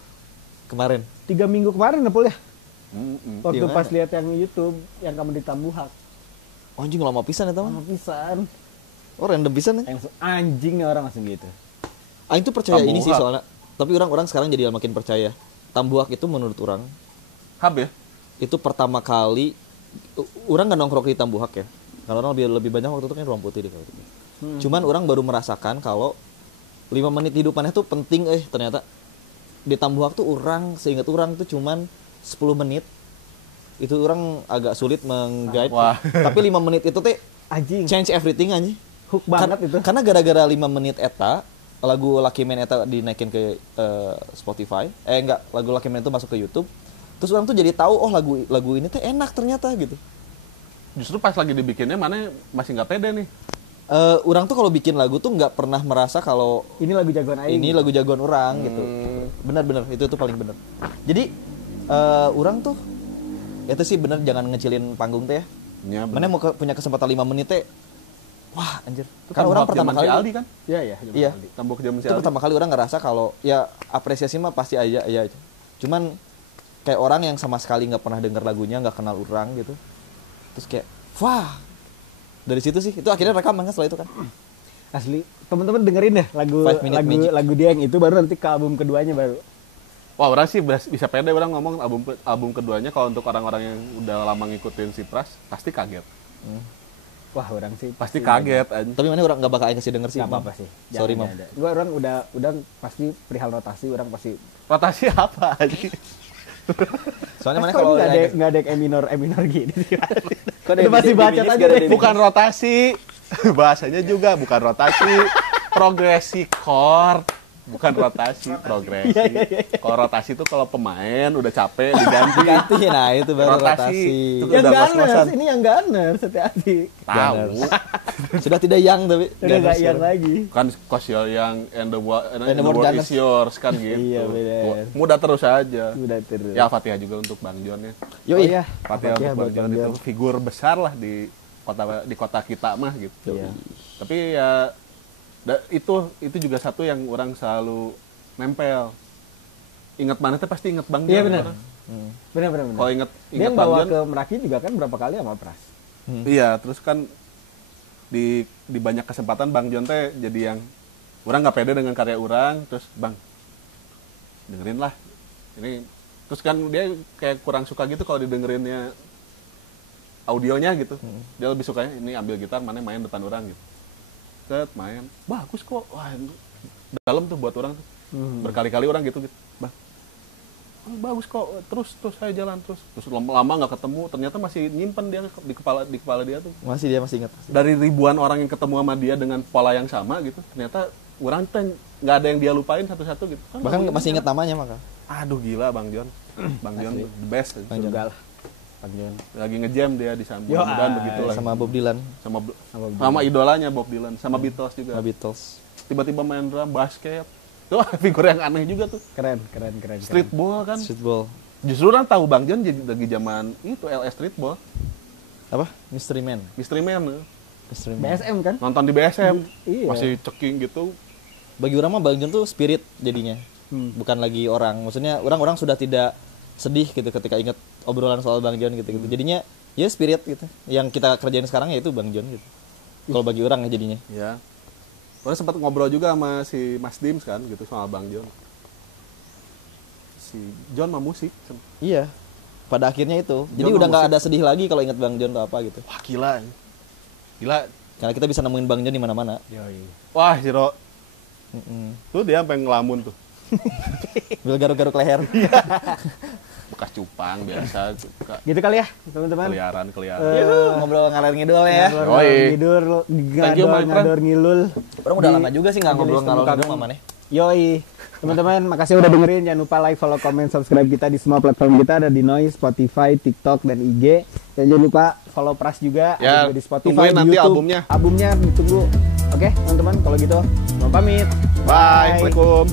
Kemarin. 3 minggu kemarin apa ya? Waktu Gimana? pas lihat yang YouTube yang kamu di Tambuhak. Oh, anjing lama pisan ya teman. Sama pisan. Oh random pisan ya. Langsung anjing nih orang langsung gitu. Aing tuh percaya ini sih Tambuhak. soalnya. Tapi orang sekarang jadi makin percaya. Tambuhak itu menurut orang Hab ya? itu pertama kali orang nggak nongkrong di Tambuhak ya. Karena orang lebih banyak waktu itu kan Ruang Putih deh. Cuman orang baru merasakan kalau 5 menit hidupannya tuh penting ternyata. Di Tambuhak tuh seingat orang tuh cuman 10 menit. Itu orang agak sulit mengguide. Wah. Tapi 5 menit itu teh Anjing. change everything aja. Hook banget itu. Karena gara-gara 5 menit eta lagu Lucky Man eta dinaikin ke Spotify. Lagu Lucky Man itu masuk ke YouTube. Terus orang tuh jadi tahu oh lagu ini teh enak ternyata gitu. Justru pas lagi dibikinnya mana masih nggak pede nih. Orang tuh kalau bikin lagu tuh nggak pernah merasa kalau Ini lagu jagoan aing. ini lagu jagoan orang gitu. Benar-benar itu paling benar. Jadi orang tuh itu sih bener jangan ngecilin panggung teh ya. Ya, Mana mau punya kesempatan 5 menit teh. Wah, anjir. Itu Kan orang Tambuhak pertama zaman kali si Aldi kan? Iya. Iya. Tambok zaman si Itu Aldi. pertama kali orang ngerasa kalau ya apresiasi mah pasti aja ya. Cuman kayak orang yang sama sekali nggak pernah denger lagunya, nggak kenal orang gitu. Terus kayak wah. Dari situ sih, itu akhirnya rekaman kan setelah itu kan. Asli, teman-teman dengerin deh lagu 5 Minute lagu Magic. lagu dia yang itu baru nanti ke album keduanya baru. Wah, orang sih bisa pede orang ngomong album keduanya kalau untuk orang-orang yang udah lama ngikutin si Pras pasti kaget. Wah, orang sih Pasti kaget aja. Tapi mana orang nggak bakal kasih denger sih. Gak Mam. apa-apa sih. Sorry, Mam. Gue orang udah pasti perihal rotasi orang pasti. Rotasi apa aja? Soalnya mana Kok kalau nggak ada E minor gini sih. Kok Udah pasti bacot aja deh. Bukan rotasi. Bahasanya juga bukan rotasi. Progresi chord. Bukan rotasi, progresi. Kalau rotasi itu kalau pemain udah capek diganti. ganti, nah itu baru Rotasi. rotasi. Itu Yang udah Gunners, ngos-ngosan. ini yang Gunners hati-hati. Tahu. Sudah tidak yang tapi Udah nggak yang lagi. Kan Kosyo yang and the world Gunners. is yours kan gitu. Iya, bener. Mudah terus aja. Udah terus. Ya Fatihah juga untuk Bang Jon ya. Yo Oh iya, Fatihah untuk buat Bang Jon itu figur besar lah di kota kita mah gitu. Iya. Tapi ya itu juga satu yang orang selalu nempel. Ingat mana teh pasti ingat Bang Jon. Iya benar. Benar. Kalau ingat Dia yang Bang bawa Jon, ke Meraki juga kan berapa kali sama Pras. iya, terus kan di banyak kesempatan Bang Jon teh jadi yang orang nggak pede dengan karya orang, terus Bang dengerin lah ini, terus kan dia kayak kurang suka gitu kalau didengerinnya audionya gitu. Dia lebih sukanya ini ambil gitar mana main depan orang gitu. Set main bagus kok, wah dalam tuh buat orang tuh. Berkali-kali orang gitu Bang bagus kok, terus saya jalan terus lama nggak ketemu, ternyata masih nyimpen dia di kepala dia tuh. masih ingat. Dari ribuan orang yang ketemu sama dia dengan pola yang sama gitu, ternyata orang tuh nggak ada yang dia lupain satu-satu gitu. Kan Bahkan Bang masih Jon ingat namanya maka. aduh gila Bang Jon. Bang Jon Asli. the best. Bang Jon. Juga lah. Bang Jon. Lagi ngejam dia di sana. Yo, Mudah-mudahan begitu lah. Sama Bob Dylan, Sama idolanya Bob Dylan, sama Beatles juga. sama Beatles. Tiba-tiba main drum, basket. Tuh figur yang aneh juga tuh. Keren. Streetball kan. Streetball. Justru orang tahu Bang Jon jadi lagi zaman itu LS Streetball. Apa? Mystery Man. Mystery Man. Mystery Man. BSM kan? Nonton di BSM. Iya. Masih ceking gitu. Bagi orang mah Bang Jon tuh spirit jadinya. Bukan lagi orang. Maksudnya orang-orang sudah tidak sedih gitu ketika ingat obrolan soal Bang Jon gitu. Jadinya ya spirit gitu. Yang kita kerjain sekarang ya itu Bang Jon gitu. Kalau bagi orang ya jadinya. Ya. Orang sempat ngobrol juga sama si Mas Dims kan gitu soal Bang Jon. Si Jon mah musik. Iya. Pada akhirnya itu. Jadi Jon udah mah nggak musik. ada sedih lagi kalau ingat Bang Jon tuh apa gitu. Wah gila. Gila. Karena kita bisa nemuin Bang Jon di mana-mana. Yoi. Wah Jiro. Tuh dia sampai ngelamun tuh. Bil garuk-garuk leher. Bekas cupang biasa. Suka Gitu kali ya, teman-teman. keliaran. Ngobrol ngalor ngidul ya. Yoi. Thank you, my friend. Ngador ngilul. Orang udah Di lama juga sih nggak ngobrol Majelis ngalor Temu ngidul Kagum. sama maneh. Yoi. Teman-teman, makasih udah dengerin. Jangan lupa like, follow, comment, subscribe kita di semua platform kita. Ada di Noise, Spotify, TikTok, dan IG. Dan jangan lupa follow Pras juga. Ya, Ada juga di Spotify, tungguin di nanti YouTube. albumnya. Albumnya ditunggu. Oke, teman-teman. Kalau gitu, mau pamit. Bye. Assalamualaikum.